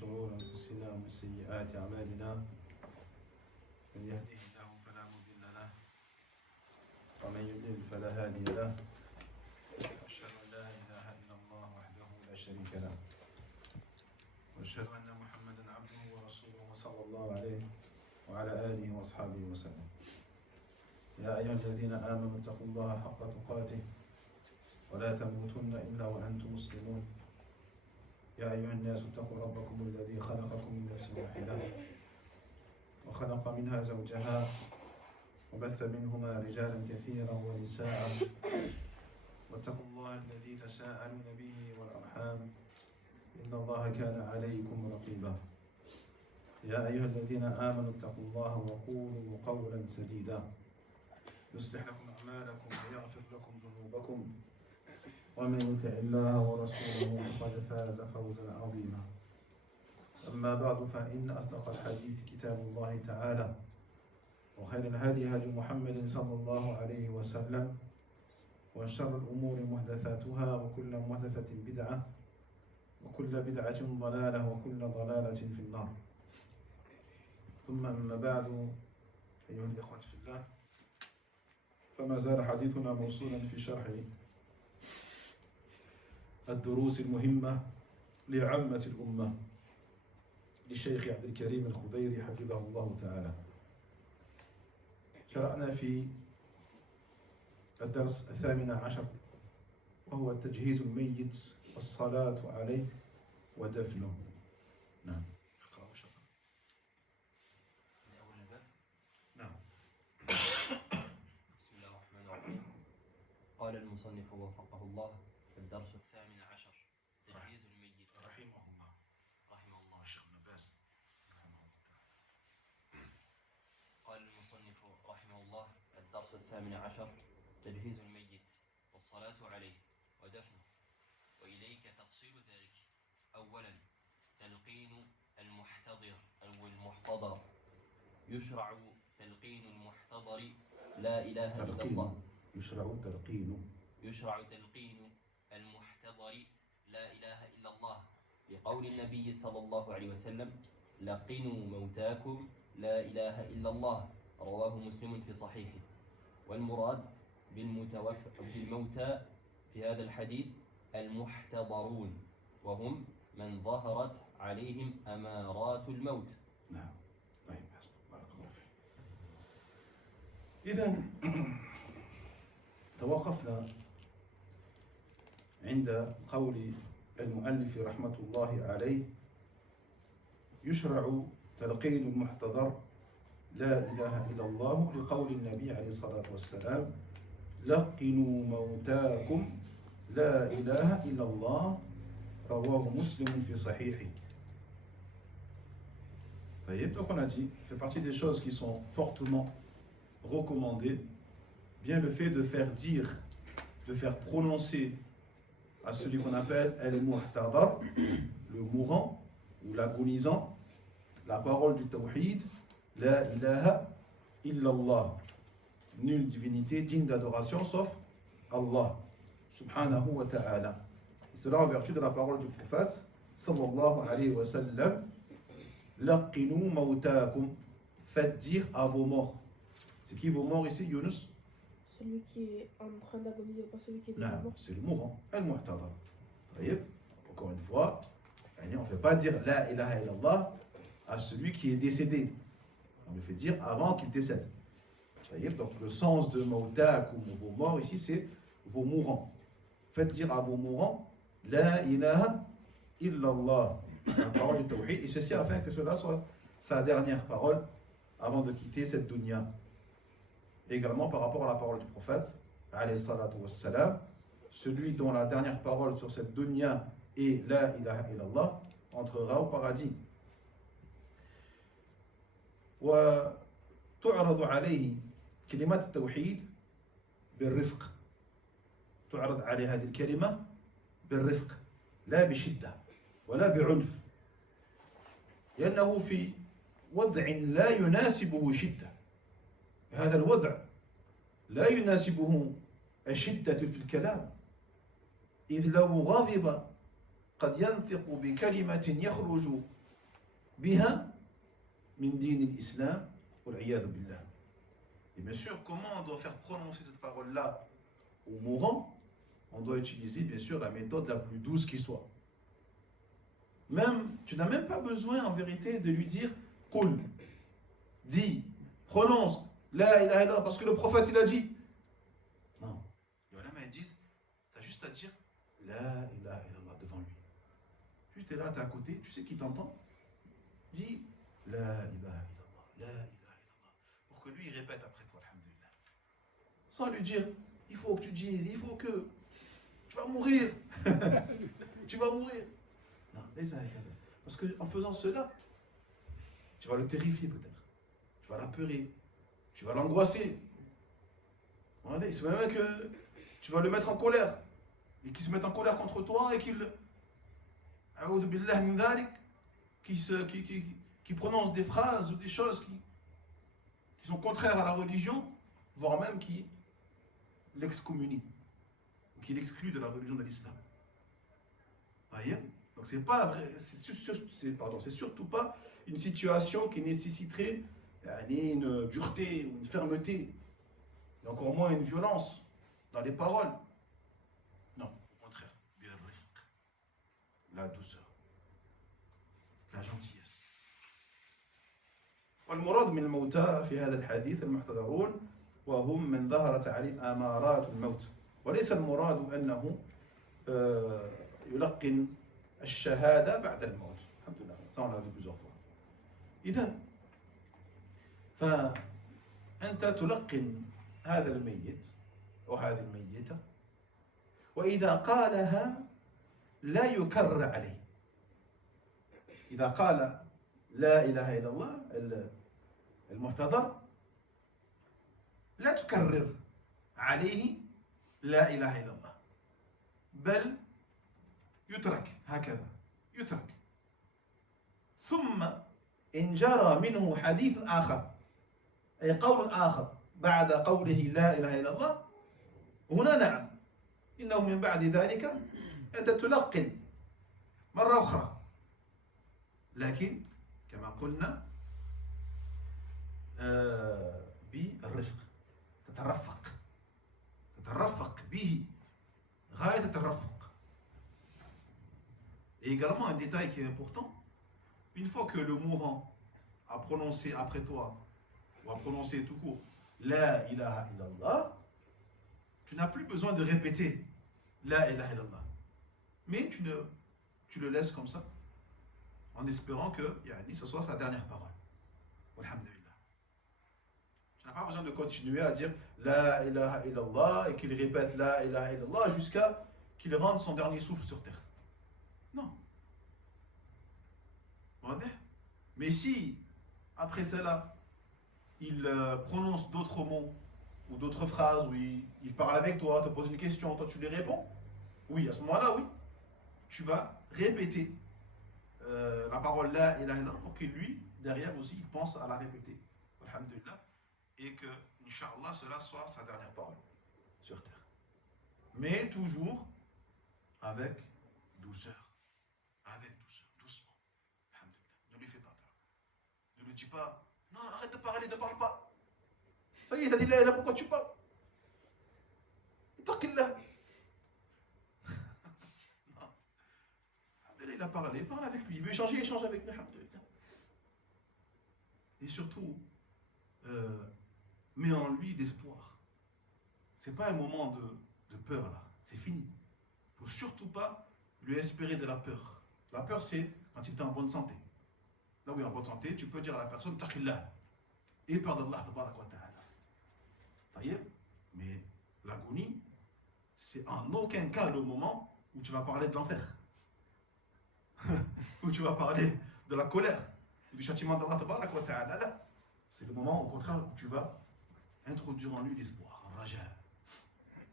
شرور أنفسنا ومن سيئات أعمالنا من يهده الله فلا مضل له ومن يضلل فلا هادي له أشهد أن لا إله إلا الله وحده لا شريك له وأشهد أن محمدا عبده ورسوله صلى الله عليه وعلى آله وأصحابه وسلم. يا أيها الذين آمنوا اتقوا الله حق تقاته ولا تموتن إلا وأنتم مسلمون. يا أيها الناس اتقوا ربكم الذي خلقكم من نفس واحدة وخلق منها زوجها وبث منهما رجالا كثيرا ونساء واتقوا الله الذي تساءلون به والأرحام إن الله كان عليكم رقيبا. يا أيها الذين آمنوا اتقوا الله وقولوا قولا سديدا يصلح لكم أعمالكم ويغفر لكم ذنوبكم ومن يطع الله ورسوله فقد فاز فوزا عظيما. أما بعد فإن أصدق الحديث كتاب الله تعالى وخير الهدي هدي محمد صلى الله عليه وسلم وشر الأمور محدثاتها وكل محدثة بدعة وكل بدعة ضلالة وكل ضلالة في النار. ثم أما بعد أيها الإخوة في الله، فما زال حديثنا موصولا في شرح الدروس المهمة لعامة الأمة للشيخ عبد الكريم الخضيري حفظه الله تعالى. شرعنا في الدرس 18 وهو تجهيز الميت والصلاة عليه ودفنه. نعم. نعم. بسم الله الرحمن الرحيم. قال المصنف وفقه الله في الدرس 18 تجهيز الميت رحمه الله الشيخ نباس رحمه الله. قال المصنف رحمه الله الدرس 18 تجهيز الميت والصلاة عليه ودفنه، وإليك تفصيل ذلك. أولا تلقين المحتضر أو المحتضر. يشرع تلقين المحتضر لا إله إلا الله. يشرع تلقين المحتضر لا إله إلا الله لقول النبي صلى الله عليه وسلم: لقنوا موتاكم لا إله إلا الله، رواه مسلم في صحيحه. والمراد بالموتى في هذا الحديث المحتضرون، وهم من ظهرت عليهم أمارات الموت. نعم. طيب حسب، بارك الله فيك. إذن توقفنا عند قول المؤلف رحمة الله عليه: يشرع تلقين المحتضر لا إله إلا الله لقول النبي عليه الصلاة والسلام: لقنوا موتاكم لا إله إلا الله، رواه مسلم في صحيحه. Voyez, donc on a dit, fait partie des choses qui sont fortement recommandées, bien le fait de faire dire, de faire prononcer à celui qu'on appelle al-muhtadar, le mourant ou l'agonisant, la parole du tawhid, la ilaha illallah, nulle divinité digne d'adoration sauf Allah subhanahu wa ta'ala. Cela en vertu de la parole du prophète sallallahu alayhi wa sallam: laqinu mawtakum, faites dire à vos morts. C'est qui vos morts ici, Yunus? Celui qui est en train d'agoniser, pas celui qui est Non, mort. c'est le mourant, al-muhtadar. Encore une fois, on ne fait pas dire la ilaha illallah à celui qui est décédé. On le fait dire avant qu'il décède. Donc le sens de mawtakum, vos morts ici, c'est vos mourants. Faites dire à vos mourants la ilaha illallah, la parole du tawhid, et ceci afin que cela soit sa dernière parole avant de quitter cette dunya. Également par rapport à la parole du prophète alayhi salatu wassalam, celui dont la dernière parole sur cette dunya est la ilaha illallah entrera au paradis. وتعرض عليه كلمات التوحيد بالرفق. تعرض عليه هذه الكلمة بالرفق، لا بشدة ولا بعنف، لأنه في وضع لا يناسبه شدة. هذا الوضع لا يناسبه الشدة في الكلام، إذ لو غضب قد ينطق بكلمة يخرج biha min din al-islam wal-'iyadhu billah. Et bien sûr, comment on doit faire prononcer cette parole-là aux mourants? On doit utiliser bien sûr la méthode la plus douce qui soit. Même, tu n'as même pas besoin en vérité de lui dire Qul, dis, prononce, la ilaha illallah, parce que le prophète il a dit. Non, les ulama ils disent, tu as juste à dire la ilaha illallah devant lui. Juste là, tu es à côté, tu sais qui t'entend. Dis la ilaha illallah, la ilaha illallah. Pour que lui il répète après toi, alhamdulillah. Sans lui dire, il faut que tu dises, il faut que. Tu vas mourir. Tu vas mourir. Non, parce qu'en faisant cela, tu vas le terrifier peut-être. Tu vas l'apeurer. Tu vas l'angoisser. C'est même que tu vas le mettre en colère. Et qu'il se mette en colère contre toi et qu'il. Qui prononce des phrases ou des choses qui sont contraires à la religion, voire même qui l'excommunient. Qui l'exclut de la religion de l'islam. Voyez? Donc c'est pas vrai, c'est surtout pas une situation qui nécessiterait une dureté ou une fermeté, et encore moins une violence dans les paroles. Non, au contraire, la douceur, la gentillesse. والمراد من الموتى في هذا الحديث المحتضرون وهم من ظهرت عليهم آمارات الموت. وليس المراد أنه يلقن الشهادة بعد الموت. الحمد لله. Ça on l'a vu plusieurs fois. إذن فأنت تلقن هذا الميت أو هذه الميتة وإذا قالها لا يكرر عليه. إذا قال لا إله إلا الله المحتضر لا تكرر عليه لا إله إلا الله بل يترك هكذا يترك ثم إن جرى منه حديث آخر أي قول آخر بعد قوله لا إله إلا الله هنا نعم إنه من بعد ذلك أنت تلقن مرة أخرى لكن كما قلنا بالرفق تترفق به غاية الترفق. Et également un détail qui est important, une fois que le mourant a prononcé après toi, ou a prononcé tout court, La ilaha illallah, tu n'as plus besoin de répéter La ilaha illallah. Mais tu le laisses comme ça, en espérant que ce soit sa dernière parole. Alhamdulillah. Tu n'as pas besoin de continuer à dire La ilaha illallah et qu'il répète La ilaha illallah jusqu'à qu'il rende son dernier souffle sur terre. Non. Mais si, après cela, il prononce d'autres mots ou d'autres phrases, où il parle avec toi, te pose une question, toi tu lui réponds, oui, à ce moment-là, oui, tu vas répéter la parole La ilaha illallah pour que lui, derrière aussi, il pense à la répéter. Alhamdulillah. Et que, Inch'Allah, cela soit sa dernière parole sur terre. Mais toujours avec douceur. Avec douceur, doucement. Alhamdulillah. Ne lui fais pas peur. Ne lui dis pas, non, arrête de parler, ne parle pas. Ça y est, t'as dit là, pourquoi tu parles? Ittaqillah. Non. Alhamdulillah, il a parlé, parle avec lui. Il veut échanger, échange avec lui. Alhamdulillah. Et surtout, mets en lui l'espoir. C'est pas un moment de peur là, c'est fini. Il ne faut surtout pas lui espérer de la peur. La peur, c'est quand il est en bonne santé. Là où il est en bonne santé, tu peux dire à la personne Taqillah. Et peur d'Allah, tabarak wa ta'ala. Mais l'agonie, c'est en aucun cas le moment où tu vas parler de l'enfer. Où tu vas parler de la colère, du châtiment d'Allah, tabarak wa ta'ala. C'est le moment, au contraire, où tu vas introduire en lui l'espoir. Raja.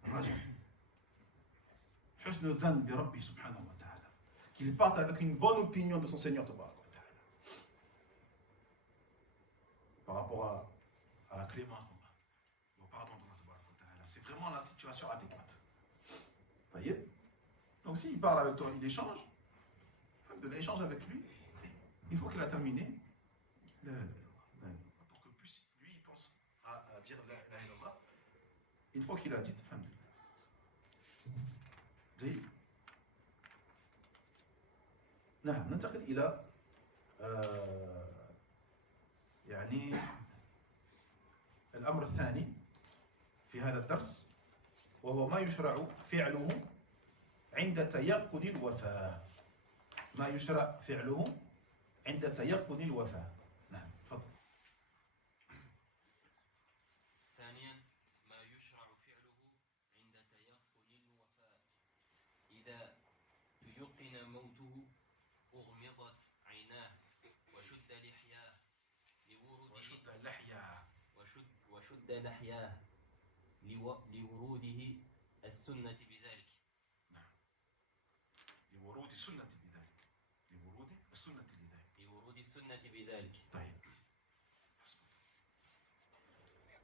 Raja. Husn dhann bi Rabbi subhanahu wa ta'ala. Qu'il parte avec une bonne opinion de son Seigneur tabarak wa ta'ala. Par rapport à la clémence d'Allah. Au pardon d'Allah tabarak wa ta'ala. C'est vraiment la situation adéquate. Vous voyez? Donc s'il parle avec toi, il échange avec lui. une fois qu'il a terminé, la ilaha illallah, pour que plus lui il pense à dire la ilaha illallah, une fois qu'il a dit, alhamdulillah. جيد. نعم ننتقل إلى يعني الأمر الثاني في هذا الدرس، وهو ما يشرع فعله عند تيقن الوفاة. ما يشرع فعله عند تيقن الوفاة. نعم تفضل. ثانيا ما يشرع فعله عند تيقن الوفاة. إذا تيقن موته أغمضت عيناه وشد لحياه وشد لحياه لوروده السنة بذلك. نعم. لورود السنة بذلك. لورود السنة بذلك. لورود السنة بذلك. طيب.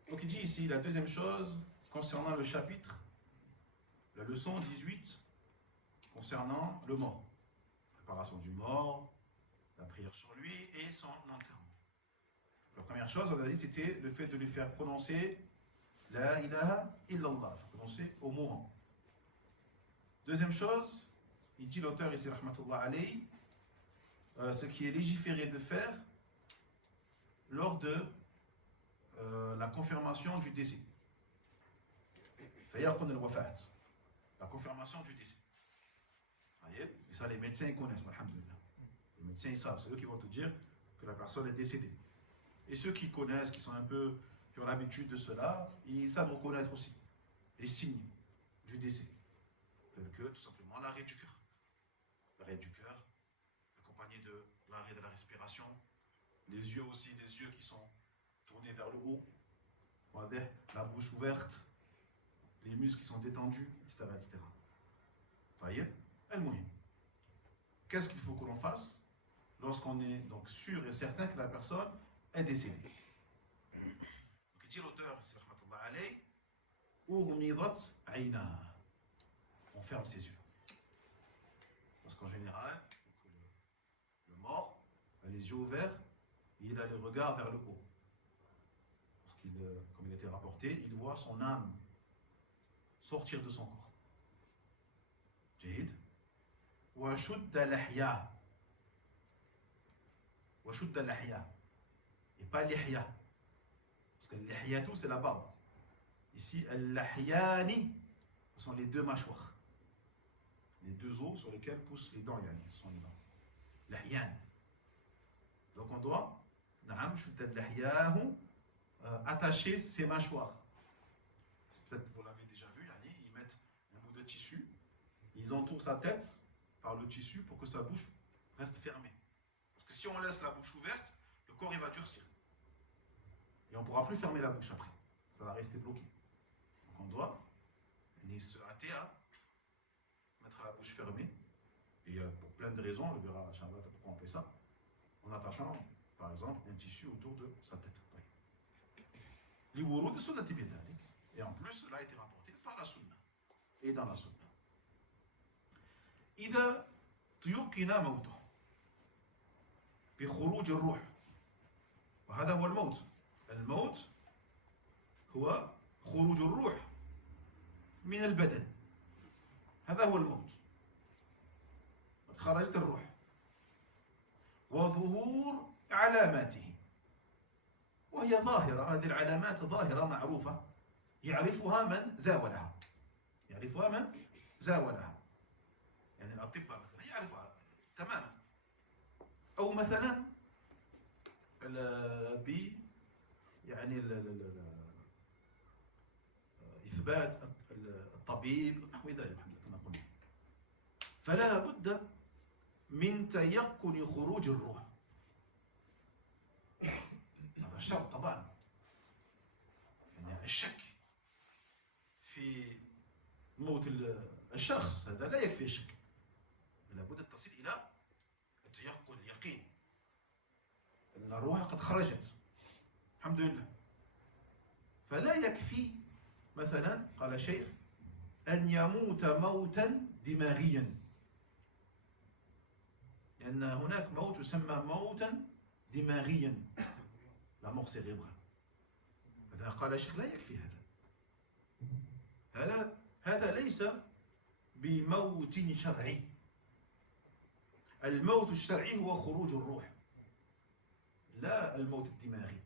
Donc il dit ici la deuxième chose concernant le chapitre, la leçon 18 concernant le mort. Préparation du mort, la prière sur lui et son enterrement. La première chose, on a dit, c'était le fait de lui faire prononcer la ilaha illallah, prononcer au mourant. Deuxième chose, il dit l'auteur ici, rahmatullah alayhi, ce qui est légiféré de faire lors de la confirmation du décès. C'est-à-dire qu'on a le wafat, la confirmation du décès. Voyez? Et ça, les médecins ils connaissent, alhamdulillah. Les médecins ils savent, c'est eux qui vont te dire que la personne est décédée. Et ceux qui connaissent, qui ont l'habitude de cela, ils savent reconnaître aussi les signes du décès. Tels que tout simplement l'arrêt du cœur. L'arrêt du cœur, accompagné de l'arrêt de la respiration. Les yeux aussi, les yeux qui sont tournés vers le haut. La bouche ouverte. Les muscles qui sont détendus, etc. etc. Vous voyez? El-Muhim. Qu'est-ce qu'il faut que l'on fasse lorsqu'on est donc sûr et certain que la personne est décédée? Donc il dit l'auteur, on ferme ses yeux. Parce qu'en général, le mort a les yeux ouverts et il a le regard vers le haut. Parce qu'il, comme il était rapporté, il voit son âme sortir de son corps. Jahid. وشد لحياه. وشد لحياه. Et pas lihya. Parce que l'ihyatou c'est la barbe. Ici, al-lahyani, ce sont les deux mâchoires. Les deux os sur lesquels poussent les dents, ce sont les dents. Lahyan. Donc on doit, na'am, shudda lahyahu, attacher ses mâchoires. Peut-être vous l'avez déjà vu, ils mettent un bout de tissu, ils entourent sa tête par le tissu pour que sa bouche reste fermée. Parce que si on laisse la bouche ouverte, le corps il va durcir. Et on ne pourra plus fermer la bouche après. Ça va rester bloqué. Donc on doit se hâter à mettre la bouche fermée. Et pour plein de raisons, on le verra à Shabbat pourquoi on fait ça. En attachant, par exemple, un tissu autour de sa tête. Et en plus, cela a été rapporté par la sunna. Et dans la sunna. إذا تيقن موته بخروج الروح وهذا هو الموت. الموت هو خروج الروح من البدن. هذا هو الموت. خرجت الروح وظهور علاماته، وهي ظاهرة. هذه العلامات ظاهرة معروفة يعرفها من زاولها. يعرفها من زاولها. يعني الأطباء مثلا يعرفها تماما. أو مثلا يعني إثبات الطبيب نحو ذلك كما قلنا. فلا بد من تيقن خروج الروح. هذا شرط طبعا. يعني الشك في موت الشخص هذا لا يكفي الشك. لابد أن تصل إلى التيقن اليقين أن الروح قد خرجت الحمد لله. فلا يكفي مثلا قال شيخ أن يموت موتا دماغيا. لأن هناك موت يسمى موتا دماغيا la mort cérébrale. هذا قال الشيخ لا يكفي هذا ليس بموت شرعي. الموت الشرعي هو خروج الروح لا الموت الدماغي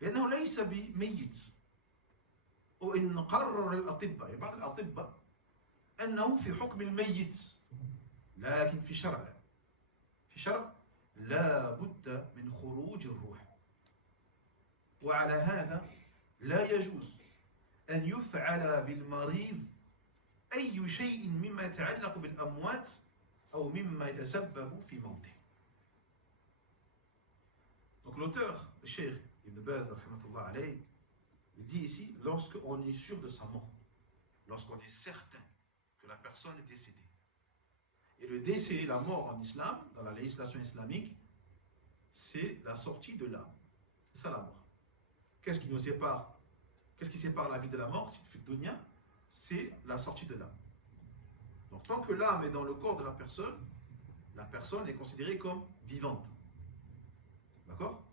لأنه ليس بميت. وإن قرر الأطباء بعض الأطباء أنه في حكم الميت لكن في شرع لا بد من خروج الروح. وعلى هذا لا يجوز أن يفعل بالمريض أي شيء مما يتعلق بالأموات أو مما يتسبب في موته. Donc l'auteur, le Cheikh Ibn Baz, rahmatullah alayh, il dit ici, lorsqu'on est sûr de sa mort, lorsqu'on est certain que la personne est décédée. Et le décès, la mort en islam, dans la législation islamique, c'est la sortie de l'âme. C'est ça la mort. Qu'est-ce qui nous sépare? Qu'est-ce qui sépare la vie de la mort? C'est la sortie de l'âme. Donc tant que l'âme est dans le corps de la personne est considérée comme vivante. D'accord?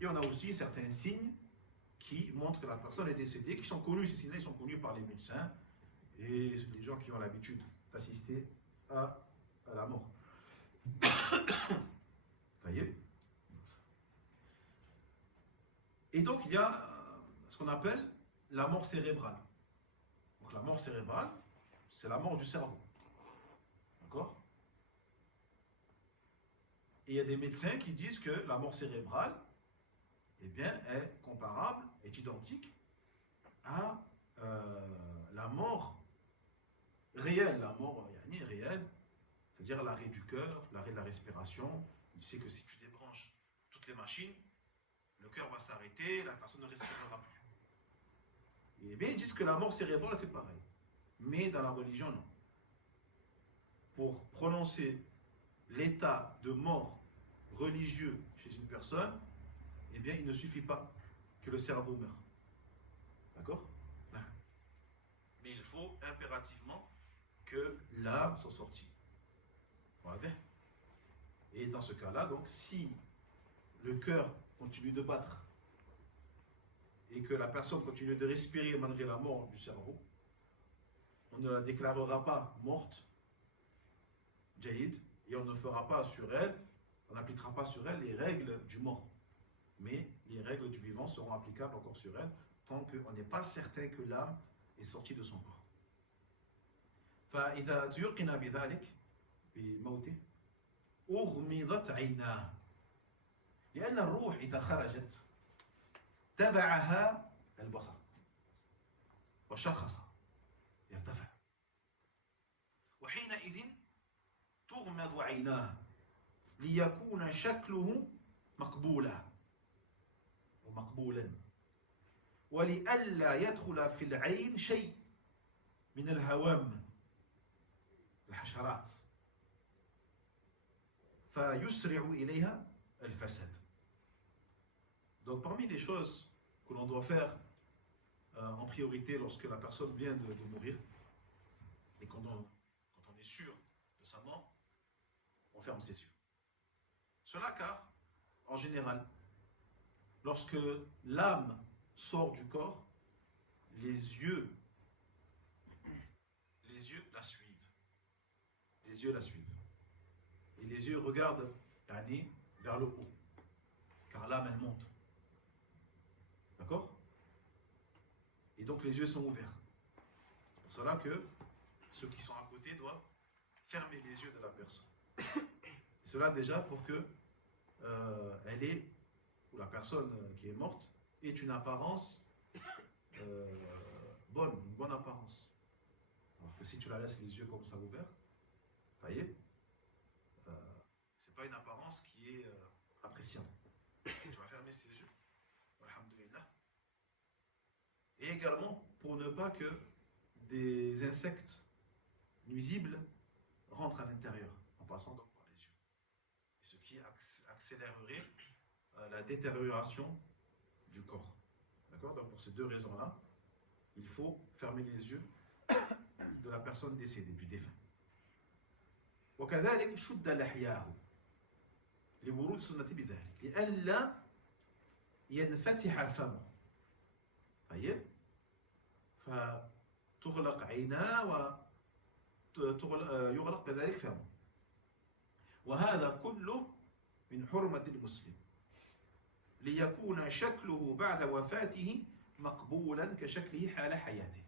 Et on a aussi certains signes qui montrent que la personne est décédée, qui sont connus. Ces signes-là, ils sont connus par les médecins et les gens qui ont l'habitude d'assister à la mort. Ça y est. Et donc il y a ce qu'on appelle la mort cérébrale. Donc la mort cérébrale, c'est la mort du cerveau. D'accord? Et il y a des médecins qui disent que la mort cérébrale, eh bien, est comparable, est identique à la mort réelle, la mort réelle, c'est-à-dire l'arrêt du cœur, l'arrêt de la respiration. Tu sais que si tu débranches toutes les machines, le cœur va s'arrêter, la personne ne respirera plus. Et bien, ils disent que la mort cérébrale, c'est pareil. Mais dans la religion, non. Pour prononcer l'état de mort religieux chez une personne, eh bien, il ne suffit pas que le cerveau meure. D'accord? Mais il faut impérativement que l'âme soit sortie. Et dans ce cas-là, donc, si le cœur continue de battre et que la personne continue de respirer malgré la mort du cerveau, on ne la déclarera pas morte, Jahid, et on ne fera pas sur elle, on n'appliquera pas sur elle les règles du mort. Mais les règles du vivant seront applicables encore sur elle tant qu'on n'est pas certain que l'âme est sortie de son corps. فإذا تيقن بذلك بموته أغمضت عيناه لأن الروح إذا خرجت تبعها البصر وشخص يرتفع وحينئذ تغمض عيناه ليكون شكله مقبولا ومقبولا ولئلا يدخل في العين شيء من الهوام الحشرات فيسرع إليها الفساد. Donc parmi les choses que l'on doit faire en priorité lorsque la personne vient de mourir et quand on est sûr de sa mort, on ferme ses yeux. Cela car, en général, lorsque l'âme sort du corps, les yeux la suivent. Les yeux la suivent. Et les yeux regardent vers le haut. Car l'âme, elle monte. D'accord? Et donc les yeux sont ouverts. C'est pour cela que ceux qui sont à côté doivent fermer les yeux de la personne. Et cela déjà pour que elle ait, ou la personne qui est morte, ait une apparence bonne, une bonne apparence. Alors que si tu la laisses les yeux comme ça ouverts, vous voyez, c'est pas une apparence qui est appréciable. Tu vas fermer ses yeux. Alhamdulillah. Et également pour ne pas que des insectes nuisibles rentrent à l'intérieur en passant donc par les yeux. Et ce qui accélérerait la détérioration du corps. D'accord? Donc pour ces deux raisons-là, il faut fermer les yeux de la personne décédée, du défunt. وكذلك شد لحياه لورود السنة بذلك لئلا ينفتح فمه. طيب، فتغلق عيناه ويغلق كذلك فمه. وهذا كله من حرمة المسلم ليكون شكله بعد وفاته مقبولا كشكله حال حياته.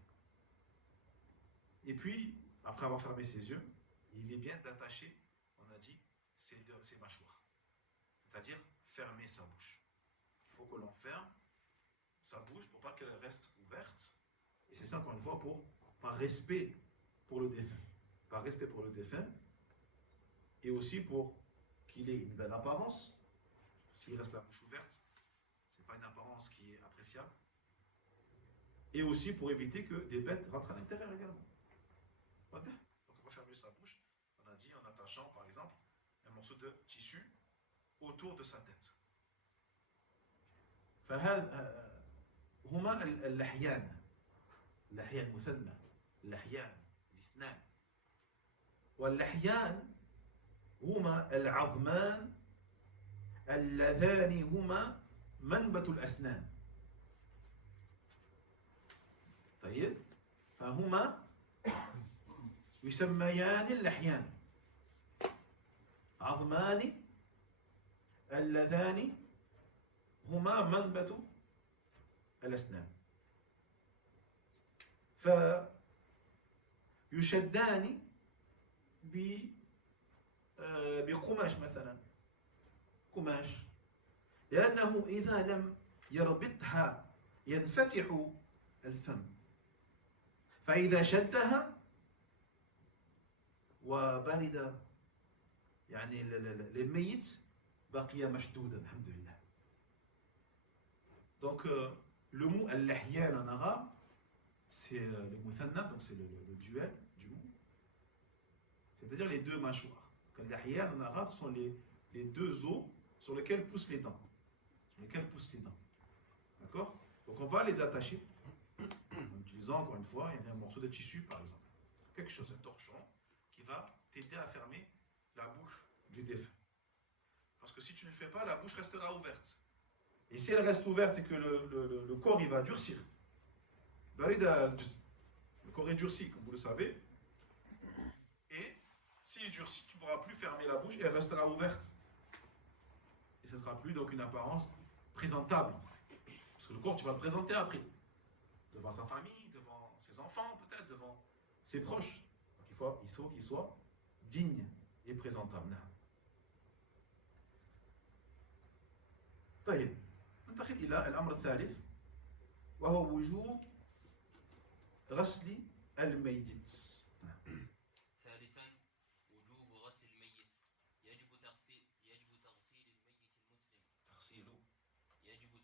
Et puis, après avoir fermé ses yeux, il est bien d'attacher, on a dit, ses mâchoires. C'est-à-dire fermer sa bouche. Il faut que l'on ferme sa bouche pour pas qu'elle reste ouverte. Et c'est ça, encore une fois, par respect pour le défunt. Par respect pour le défunt. Et aussi pour qu'il ait une belle apparence. S'il reste la bouche ouverte, c'est pas une apparence qui est appréciable. Et aussi pour éviter que des bêtes rentrent à l'intérieur également. Donc on va fermer sa bouche, on a dit en attachant par exemple un morceau de tissu autour de sa tête. فهذا هما اللحيان مثنى اللحيان الاثنان. واللحيان هما العظمان اللذان هما منبت الأسنان. طيب، فهما يسميان اللحيان عظمان اللذان هما منبت الأسنان. فيشدان بقماش مثلا، قماش، لأنه إذا لم يربطها ينفتح الفم، فإذا شدها وبرد يعني الميت بقي مشدودا الحمد لله. Donc le mot al-lahyan en arabe c'est le muthanna, donc c'est le duel du mot, c'est-à-dire les deux mâchoires. Al-lahyan en arabe sont les deux os sur lesquels poussent les dents, d'accord. Donc on va les attacher en utilisant encore une fois un morceau de tissu par exemple, quelque chose, un torchon qui va t'aider à fermer la bouche du défunt. Parce que si tu ne le fais pas, la bouche restera ouverte. Et si elle reste ouverte et que le corps il va durcir, le corps est durci, comme vous le savez, et s'il durcit, tu ne pourras plus fermer la bouche et elle restera ouverte. Et ce ne sera plus donc une apparence présentable. Parce que le corps, tu vas le présenter après, devant sa famille, devant ses enfants, peut-être, devant ses proches. Donc il faut qu'il soit digne et présentable. طيب، ننتقل إلى الأمر الثالث وهو وجوب غسل الميت. ثالثا وجوب غسل الميت. يجب تغسيل الميت المسلم. يجب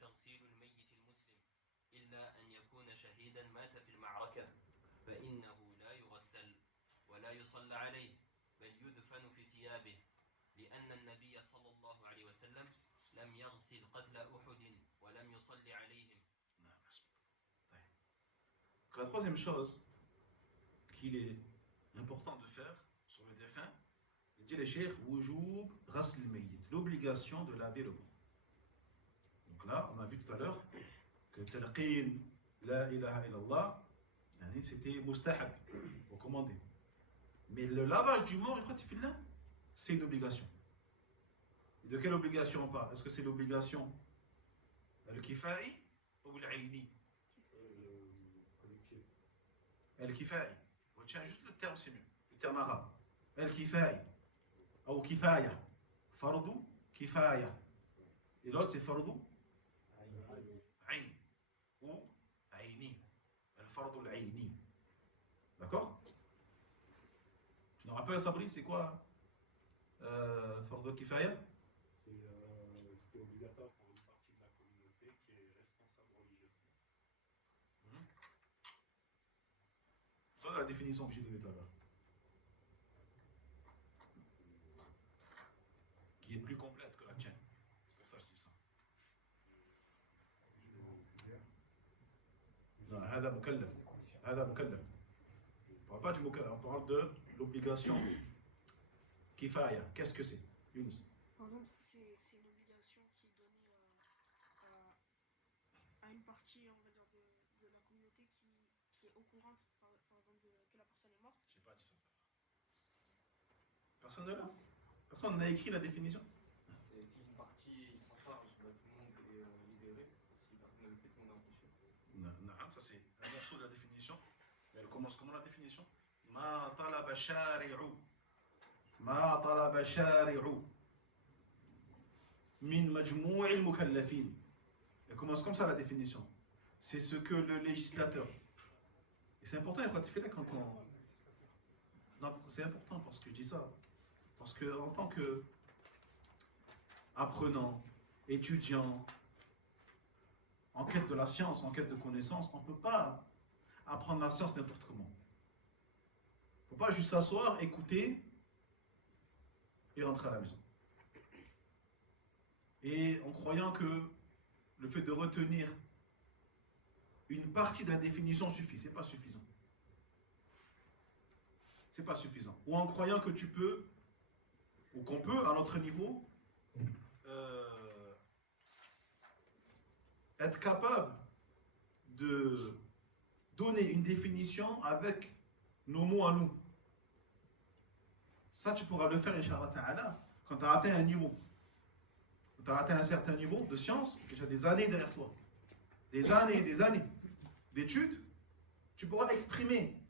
تغسيل الميت المسلم إلا أن يكون شهيدا مات في المعركة، فإنه لا يغسل ولا يصلى عليه، بل يدفن في ثيابه، لأن النبي صلى الله عليه وسلم لم يغسل قتل أحد ولم يصلي عليهم. La troisième chose qu'il est important de faire sur le défunt, il dit le cheikh wujub ghasl al-mayyit, l'obligation de laver le mort. Donc là, on a vu tout à l'heure que talqin la ilaha illallah, c'était mustahab, recommandé. Mais le lavage du mort, c'est une obligation. Et de quelle obligation on parle? Est-ce que c'est l'obligation al-kifa'i ou al-aini? Al-kifa'i. Retiens juste le terme, c'est mieux. Le terme arabe. Al-kifa'i. Ou kifaya. Fardu kifaya. Et l'autre c'est fardu ayn. Ou aini. Al-fardu al-aini. D'accord? Tu nous rappelles, Sabri, c'est quoi fardu kifaya? C'est obligatoire pour une partie de la communauté qui est responsable religieusement. Donne la définition que j'ai donnée tout à l'heure, qui est plus complète que la tienne. C'est pour ça que je dis ça. Non, هذا مكلف. On ne parle pas du mukallaf, on parle de l'obligation kifaya. Qu'est-ce que c'est, Younous? Par exemple, c'est une obligation qui est donnée à une partie, on va dire, de la communauté qui est au courant, par exemple, que la personne est morte. J'ai pas dit ça. Personne ne l'a? Personne n'a écrit la définition? C'est si une partie s'en charge, bah, tout le monde est libéré. Si personne ne le fait, tout le monde est empêché. Non, non, ça c'est un morceau de la définition. Mais elle commence comment la définition? Ma talaba shari'u. Ma talaba shari'u. Min majmou'il mukallafin. Elle commence comme ça la définition. C'est ce que le législateur. Et c'est important, il faut être fait quand on. Non, c'est important parce que je dis ça. Parce que en tant que apprenant, étudiant, en quête de la science, en quête de connaissance, on ne peut pas apprendre la science n'importe comment. Il ne faut pas juste s'asseoir, écouter et rentrer à la maison. Et en croyant que le fait de retenir une partie de la définition suffit, ce n'est pas suffisant. C'est pas suffisant. Ou en croyant que tu peux, ou qu'on peut, à notre niveau, être capable de donner une définition avec nos mots à nous. Ça, tu pourras le faire, Inch'Allah Ta'ala, quand tu as atteint un niveau. Quand tu as atteint un certain niveau de science, que tu as des années derrière toi, des années d'études, tu pourras exprimer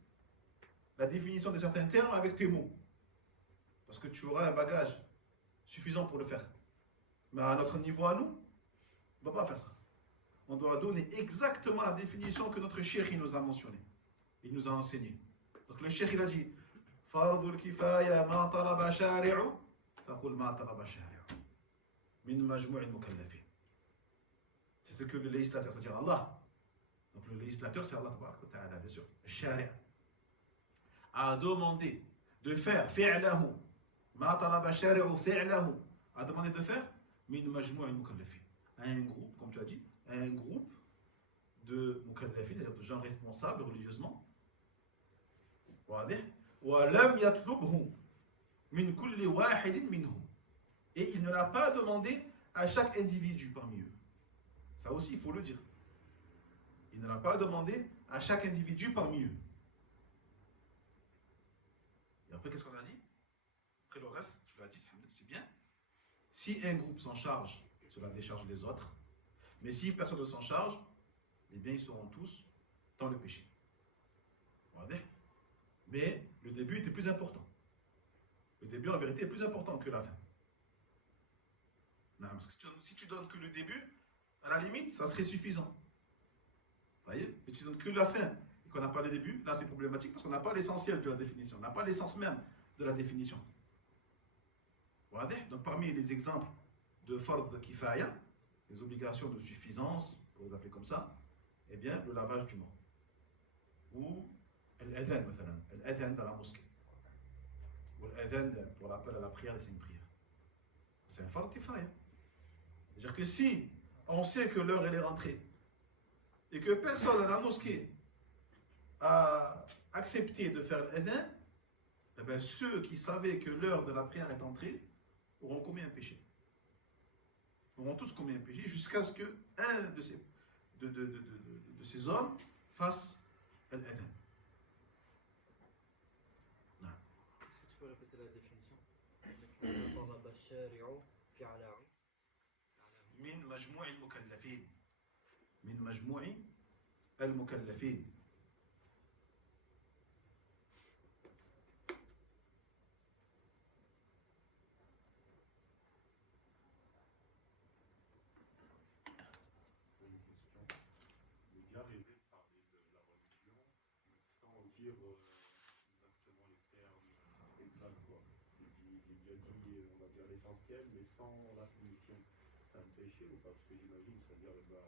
la définition de certains termes avec tes mots. Parce que tu auras un bagage suffisant pour le faire. Mais à notre niveau à nous, on ne va pas faire ça. On doit donner exactement la définition que notre cheikh nous a mentionnée. Il nous a enseigné. Donc le cheikh il a dit Fardul kifaya ma talaba shari'u taqul ma talaba shari'u min majmou'il mukallafin. C'est ce que le législateur, c'est-à-dire Allah. Donc le législateur c'est Allah Ta'ala, bien sûr. Le shari' a demandé de faire fi'lahu ma talaba shari'u fi'lahu, a demandé de faire min majmou'il mukallafin. Un groupe, comme tu as dit, un groupe de mukallafin, c'est-à-dire de gens responsables religieusement. Et il ne l'a pas demandé à chaque individu parmi eux. Ça aussi, il faut le dire. Il ne l'a pas demandé à chaque individu parmi eux. Et après, qu'est-ce qu'on a dit? Après le reste, tu l'as dit, c'est bien. Si un groupe s'en charge, cela décharge les autres. Mais si personne ne s'en charge, eh bien, ils seront tous dans le péché. Mais le début était plus important. Le début, en vérité, est plus important que la fin. Non, parce que si tu donnes que le début, à la limite, ça serait suffisant. Vous voyez? Mais tu donnes que la fin et qu'on n'a pas le début, là c'est problématique parce qu'on n'a pas l'essentiel de la définition. On n'a pas l'essence même de la définition. Donc parmi les exemples de fard kifaya, les obligations de suffisance, pour les appeler comme ça, eh bien le lavage du mort. Ou l'adhan, l'adhan dans la mosquée. Ou l'adhan pour l'appel à la prière, c'est une prière. C'est un fard kifaya. C'est-à-dire que si on sait que l'heure elle est rentrée et que personne à la mosquée a accepté de faire l'adhan, eh bien ceux qui savaient que l'heure de la prière est entrée auront commis un péché. Auront tous commis un péché jusqu'à ce que un de ces hommes fasse l'adhan. Est-ce que tu peux répéter la définition? من مجموع المكلفين من مجموع المكلفين Une question. Le gars rêvait de parler de la religion, mais sans dire exactement les termes exacts, quoi. Il a dit, on va dire l'essentiel, mais sans la punition. C'est un péché ou pas? Parce que j'imagine, ça veut dire,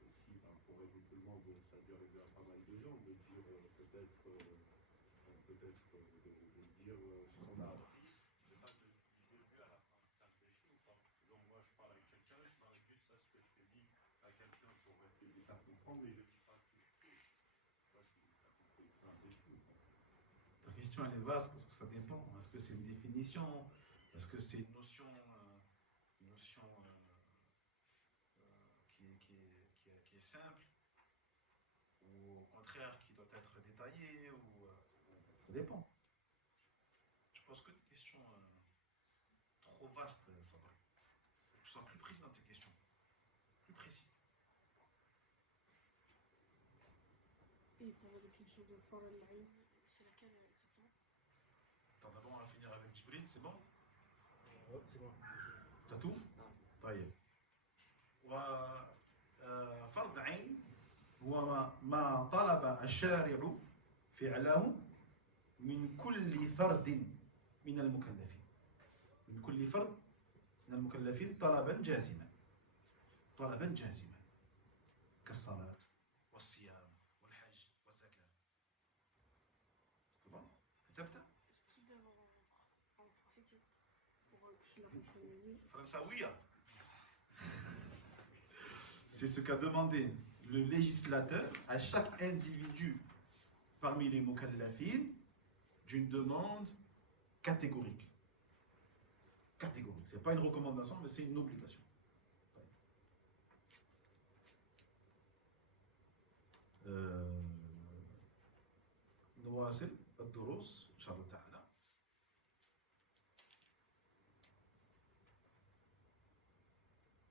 aussi, pour rêver tout le monde, ça veut dire arriver à pas mal de gens, de dire peut-être de dire ce qu'on a appris, de pas de début à la fin. C'est un péché ou pas? Donc moi, je parle avec quelqu'un, je m'arrête juste à ce que je te dis à quelqu'un pour essayer de faire comprendre, mais je ne dis pas tout. Je sais pas si tu as compris, c'est un péché ou pas? question elle est vaste parce que ça dépend. Est-ce que c'est une définition? Est-ce que c'est une notion, qui est simple? Ou au contraire qui doit être détaillée? Ça dépend. Je pense que des questions trop vastes, ça va. Tu sois plus précis dans tes questions. Plus précis. Et pour la définition de Fard al-Ain, c'est laquelle exactement? Attends, d'abord on va finir avec Jibril, c'est bon? C'est bon. T'as tout? طيب. وفرض عين هو ما طلب الشارع فعله من كل فرد من المكلفين. من كل فرد من المكلفين طلبا جازما. طلبا جازما. كالصلاة والصيام والحج والزكاة. C'est bon? تبدأ؟ Est-ce possible d'avoir en français pour que je la comprenne mieux? Françaouia. C'est ce qu'a demandé le législateur à chaque individu parmi les mukallafin d'une demande catégorique. Catégorique. Ce n'est pas une recommandation, mais c'est une obligation. نواصل الدروس إن شاء الله تعالى.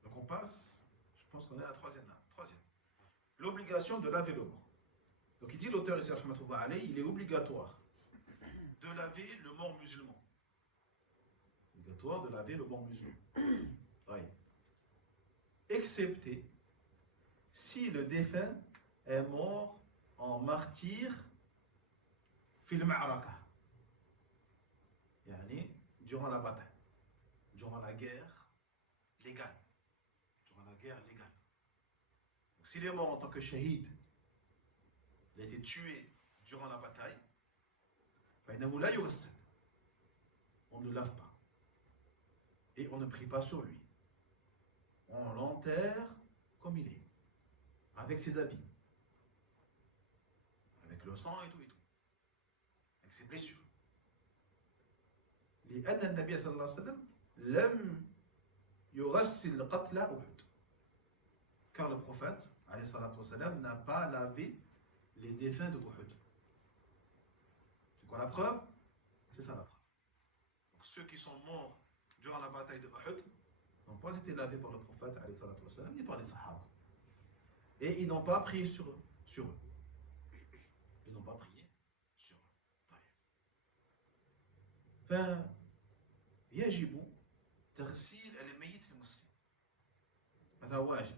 Donc on passe, je pense qu'on est à la troisième. L'obligation de laver le mort. Donc il dit l'auteur ici, il est obligatoire de laver le mort musulman. Obligatoire de laver le mort musulman. Oui. Excepté si le défunt est mort en martyr fil ma'araka. Yani durant la bataille, durant la guerre légale. Durant la guerre légale. Donc s'il est mort en tant que shahid, il a été tué durant la bataille, on ne le lave pas. Et on ne prie pas sur lui. On l'enterre comme il est, avec ses habits, avec le sang et tout, avec ses blessures. لأن النبي صلى الله عليه وسلم لم يغسل قتل أحد. Car le prophète عليه الصلاة والسلام n'a pas lavé les défunts de Uhud. C'est quoi la preuve? C'est ça la preuve. Donc ceux qui sont morts durant la bataille de Uhud n'ont pas été lavés par le prophète عليه الصلاة والسلام, ni par les sahaba. Et ils n'ont pas prié sur eux. Ils n'ont pas prié sur eux. فيجب تغسيل الميت المسلم. هذا واجب.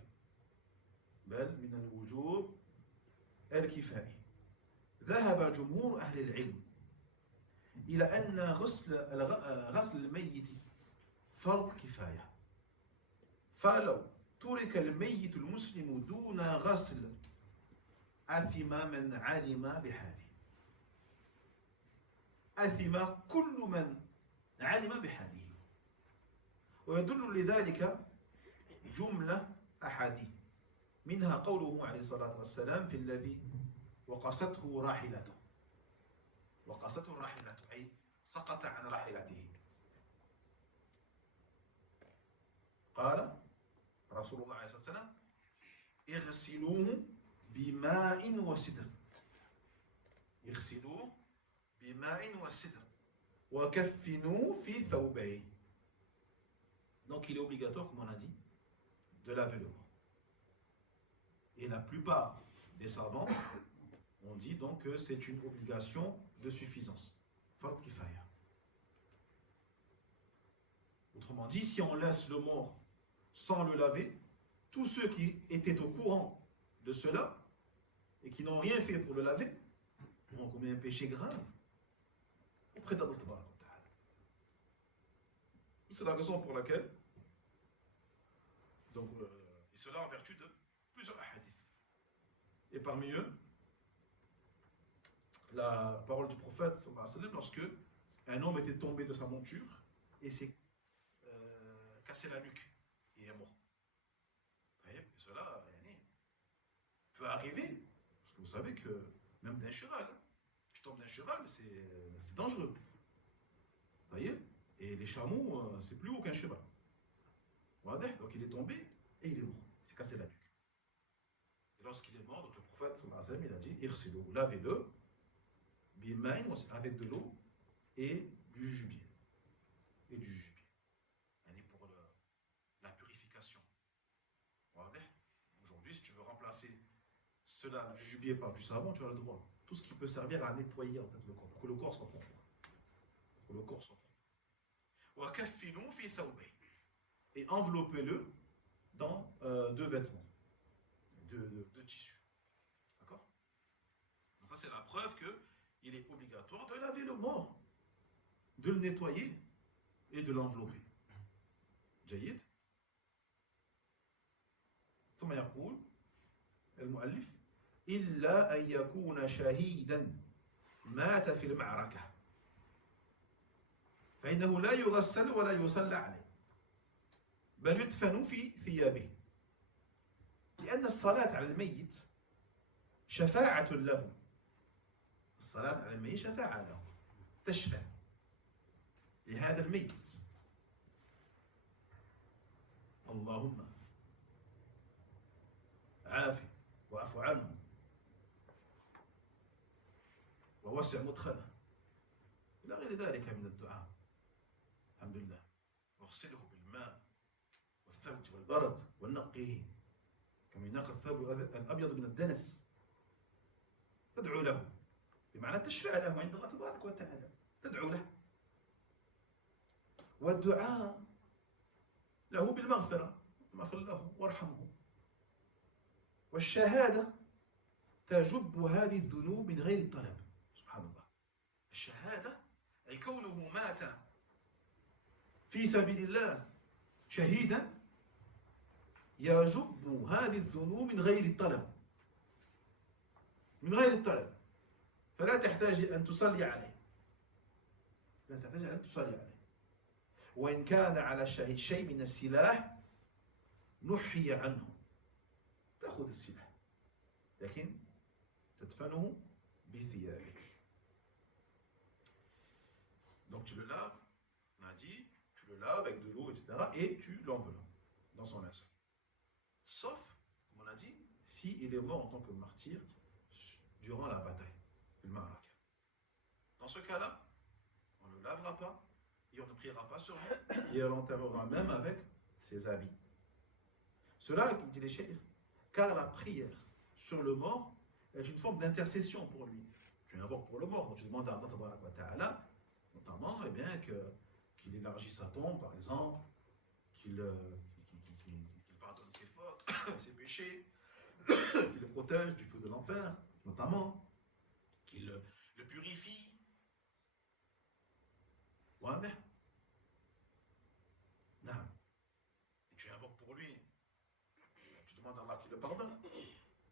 بل من الوجوب الكفائي. ذهب جمهور أهل العلم إلى أن غسل الميت فرض كفاية. فلو ترك الميت المسلم دون غسل أثم من علم بحاله. أثم كل من علم بحاله. ويدل لذلك جملة أحاديث منها قوله عليه الصلاة والسلام في الذي وقصته راحلته. وقصته راحلته أي سقط عن راحلته. قال رسول الله عليه الصلاة والسلام اغسلوه بماء وسدر. اغسلوه بماء وسدر وكفنوه في ثوبين. Donc il est obligatoire, comme on a dit, de laver le mort. Et la plupart des savants ont dit donc que c'est une obligation de suffisance. Fard kifaya. Autrement dit, si on laisse le mort sans le laver, tous ceux qui étaient au courant de cela et qui n'ont rien fait pour le laver ont commis un péché grave auprès d'Allah. C'est la raison pour laquelle, donc, et cela en vertu de plusieurs hadiths. Et parmi eux, la parole du prophète sallallahu alayhi wa sallam, lorsque un homme était tombé de sa monture et s'est cassé la nuque et est mort. Et cela peut arriver, parce que vous savez que même d'un cheval, tu tombes d'un cheval, c'est dangereux. Vous voyez? Et les chameaux, c'est plus haut qu'un cheval. Voilà. Donc il est tombé et il est mort. Il s'est cassé la nuque. Et lorsqu'il est mort, donc le prophète sallallahu alayhi wa sallam, il a dit irsilu, lavez-le, bimain, avec de l'eau et du gibier. Et du gibier. Et pour la purification. Voilà. Aujourd'hui, si tu veux remplacer cela, du gibier par du savon, tu as le droit. Tout ce qui peut servir à nettoyer en fait, le corps, pour que le corps soit propre. Pour que le corps soit propre. Et enveloppez-le dans deux vêtements, deux tissus. D'accord? Donc ça c'est la preuve qu'il est obligatoire de laver le mort, de le nettoyer et de l'envelopper. جيد؟ ثم يقول المؤلف إلا أن يكون شهيدا مات في المعركة فإنه لا يغسل ولا يصلى عليه بل يدفن في ثيابه لأن الصلاة على الميت شفاعة له الصلاة على الميت شفاعة له تشفع لهذا الميت اللهم عافه واعف عنه ووسع مدخله إلى غير ذلك من الدعاء الحمد لله واغسله بالماء والثلج والبرد ونقيه كما ينقى الثوب الأبيض من الدنس تدعو له بمعنى تشفع له عند الله تبارك وتعالى تدعو له والدعاء له بالمغفرة اغفر له وارحمه والشهادة تجب هذه الذنوب من غير طلب سبحان الله الشهادة أي كونه مات في سبيل الله شهيدا يجب هذه الذنوب من غير الطلب من غير الطلب فلا تحتاج أن تصلي عليه لا تحتاج أن تصلي عليه وإن كان على الشهيد شيء من السلاح نحي عنه تأخذ السلاح لكن تدفنه بثيابه donc tu le laves on a dit tu le laves avec de l'eau etc et tu l'enveloppes dans son linceul sauf comme on a dit s'il est mort en tant que martyr durant la bataille du Marak. Dans ce cas-là on ne le lavera pas et on ne priera pas sur lui et on l'enterrera même avec ses habits. Cela, dit les cheikh, car la prière sur le mort est une forme d'intercession pour lui. Tu invoques pour le mort, donc tu demandes à Allah tabaraka wa ta'ala, notamment eh bien, qu'il élargisse sa tombe, par exemple, qu'il pardonne ses fautes, ses péchés, qu'il le protège du feu de l'enfer, notamment, qu'il le purifie. Ouais, non. Et tu invoques pour lui, tu demandes à Allah qu'il le pardonne.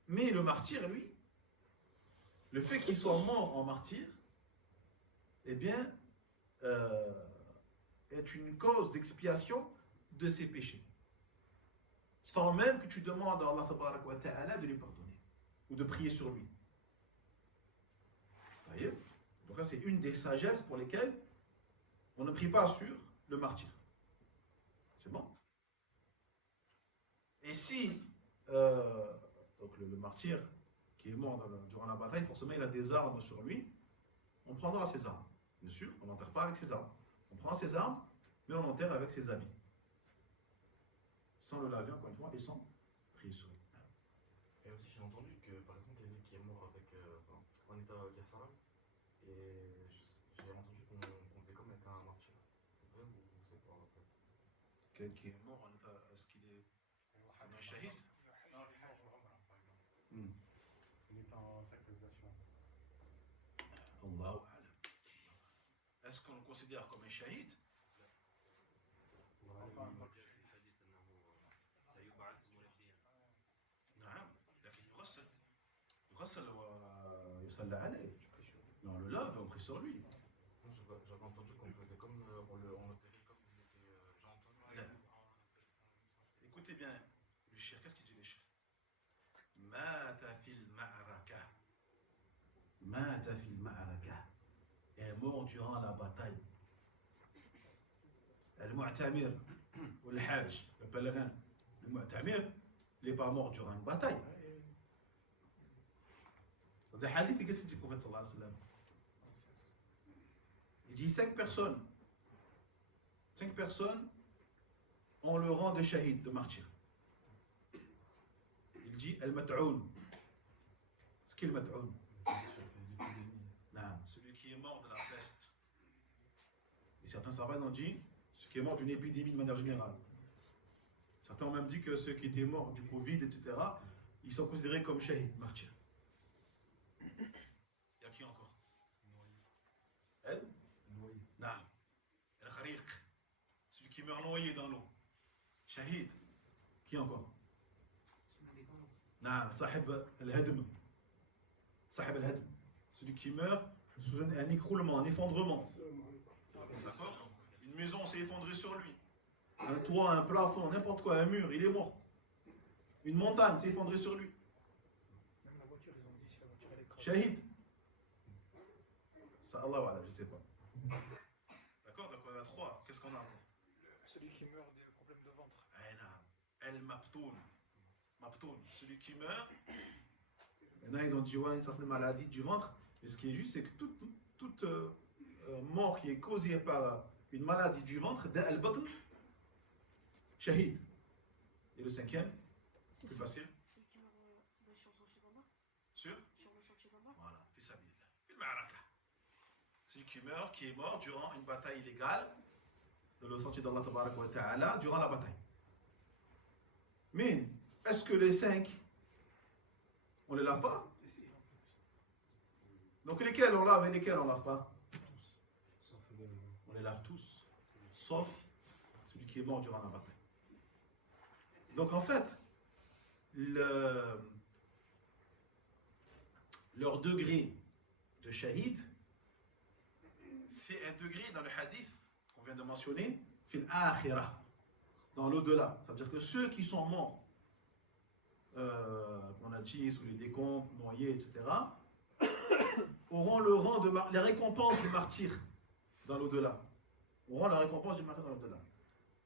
Mais le martyr, lui, le fait qu'il soit mort en martyr, eh bien, est une cause d'expiation de ses péchés. Sans même que tu demandes à Allah tabaraka wa ta'ala de lui pardonner ou de prier sur lui. Vous voyez? Donc là, c'est une des sagesses pour lesquelles on ne prie pas sur le martyr. C'est bon? Et si donc le martyr qui est mort durant la bataille, forcément il a des armes sur lui, on prendra ses armes. Bien sûr, on n'enterre pas avec ses armes. On prend ses armes, mais on enterre avec ses habits. Sans le laver, encore une fois, et sans prier sur lui. Et aussi, j'ai entendu que, par exemple, quelqu'un qui est mort avec, en état kafara, et j'ai entendu qu'on faisait comme avec un martyr. C'est vrai ou c'est pas vrai? Quelqu'un qui est mort en état, est-ce qu'il est un shahid? Non, le Hajj ou Umrah, par exemple. Il est en sacralisation. Allahu a'lam. Est-ce qu'on le considère comme un shahid? نعم لكن يغسل ويصلى عليه. Non, on le lave et on prie sur lui. Non, j'avais entendu qu'on faisait comme on enterrait comme il était. J'ai entendu. Écoutez bien le cheikh, qu'est-ce qu'il dit le cheikh? مات في المعركة مات في المعركة mort durant la bataille. Le mu'tamir ou le hajj, le pèlerin, le mu'tamir, il n'est pas mort durant une bataille. Dans un hadith, qu'est-ce qu'il dit le prophète sallallahu alayhi wa sallam? Il dit 5 personnes. 5 personnes ont le rang de shahid, de martyr. Il dit al-mat'oun. Ce qu'est le mat'oun? Celui qui est mort de la peste. Et certains savants ont dit ce qui est mort d'une épidémie de manière générale. Certains ont même dit que ceux qui étaient morts du Covid, etc., ils sont considérés comme shahid, martyrs. Il y a qui encore? Elle? Noyé. Non. El-Khariq. Celui qui meurt noyé dans l'eau. Shahid. Qui encore? Non. Sahib al-Hadm. Sahib al-Hadm. Celui qui meurt sous un écroulement, un effondrement. D'accord? Une maison s'est effondrée sur lui. Un toit, un plafond, n'importe quoi, un mur, il est mort. Une montagne s'est effondrée sur lui. Même la voiture, ils ont dit si la voiture elle est crevée. Shahid. Ça, Allah wa ala, je ne sais pas. D'accord? Donc on a 3. Qu'est-ce qu'on a encore? Celui qui meurt des problèmes de ventre. El-Mabtoun. Mabtoun. Celui qui meurt. Maintenant, ils ont dit ouais, une certaine maladie du ventre. Mais ce qui est juste, c'est que toute mort qui est causée par une maladie du ventre, al-batn, shahid. Et le 5e, plus facile. Celui qui meurt sur le sentier d'Allah. Sûr? Sur le sentier d'Allah. Voilà, fi sabilillah. Fil ma'araka. Celui qui est mort durant une bataille illégale, dans le sentier d'Allah tabaraka wa ta'ala, durant la bataille. Mais, est-ce que les 5, on les lave pas? Donc lesquels on lave et lesquels on lave pas? On les lave tous, sauf celui qui est mort durant la bataille. Donc en fait, leur degré de shahid, c'est un degré dans le hadith qu'on vient de mentionner, fil akhirah, dans l'au-delà. Ça veut dire que ceux qui sont morts, on a dit sous les décombres, noyés, etc., auront le rang de les récompenses du martyr dans l'au-delà. Auront la récompense du martyr dans l'au-delà.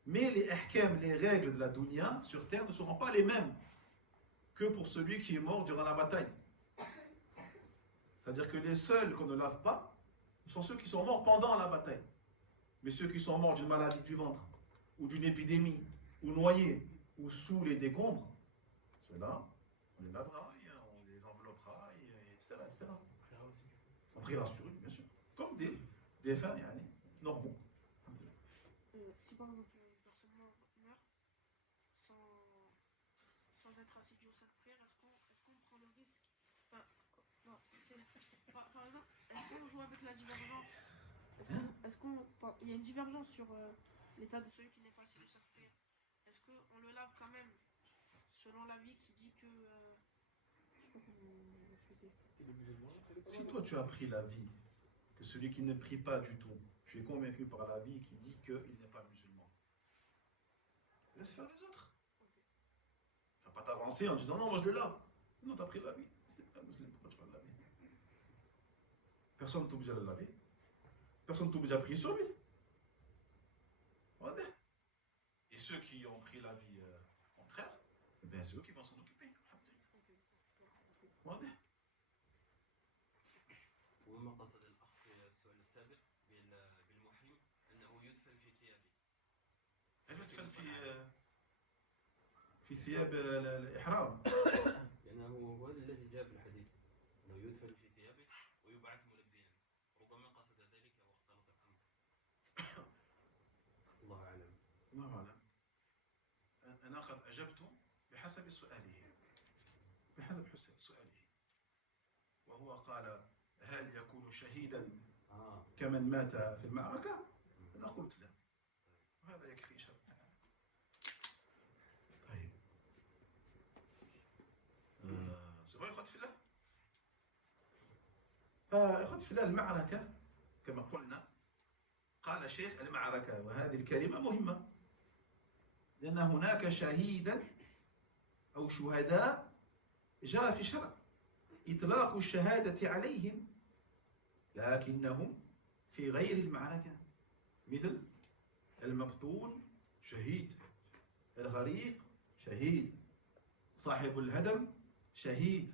Mais les ahkam, les règles de la dunya sur terre ne seront pas les mêmes que pour celui qui est mort durant la bataille. C'est-à-dire que les seuls qu'on ne lave pas sont ceux qui sont morts pendant la bataille. Mais ceux qui sont morts d'une maladie du ventre, ou d'une épidémie, ou noyés, ou sous les décombres, ceux-là, on les lavera, on les enveloppera, etc., etc. On priera sur eux, bien sûr. Comme des fins normaux. Si par exemple une personne meurt sans être assidu aux 5 prières, est-ce qu'on prend le risque? Enfin, non, par exemple, est-ce qu'on joue avec la divergence? Il y a une divergence sur l'état de celui qui n'est pas assidu aux 5 prières. Est-ce qu'on le lave quand même selon l'avis qui dit que. Je sais pas comment expliquer. Si toi tu as pris l'avis que celui qui ne prie pas du tout, tu es convaincu par l'avis qui dit qu'il n'est pas musulman, laisse faire les autres. Tu ne vas pas t'avancer en disant non, moi je le lave. Non, tu as pris l'avis. C'est pas musulman, pourquoi tu vas le laver? Personne ne t'oblige à le laver. Personne ne t'oblige à prier sur lui. Voilà. Et ceux qui ont pris l'avis contraire, eh bien, c'est eux qui vont s'en occuper. Voilà. وما قصد الأخ في السؤال السابق بالمحرم أنه يدفن في ثيابه. هل يدفن في ثياب الإحرام؟ لأنه هو الذي جاء في الحديث أنه يدفن في ثيابه ويبعث ملبيا. ربما قصد ذلك واختلط الأمر. الله أعلم. الله أعلم. أنا قد أجبت بحسب سؤاله. بحسب سؤاله. وهو قال هل يكون شهيدا كمن مات في المعركة؟ أنا قلت لا. وهذا يكفي شرط. طيب. سبحان إخوة في الله. فإخوة في الله المعركة كما قلنا قال شيخ المعركة وهذه الكلمة مهمة لأن هناك شهيدا أو شهداء جاء في الشرع إطلاق الشهادة عليهم لكنهم في غير المعركة مثل المبطون شهيد، الغريق شهيد، صاحب الهدم شهيد،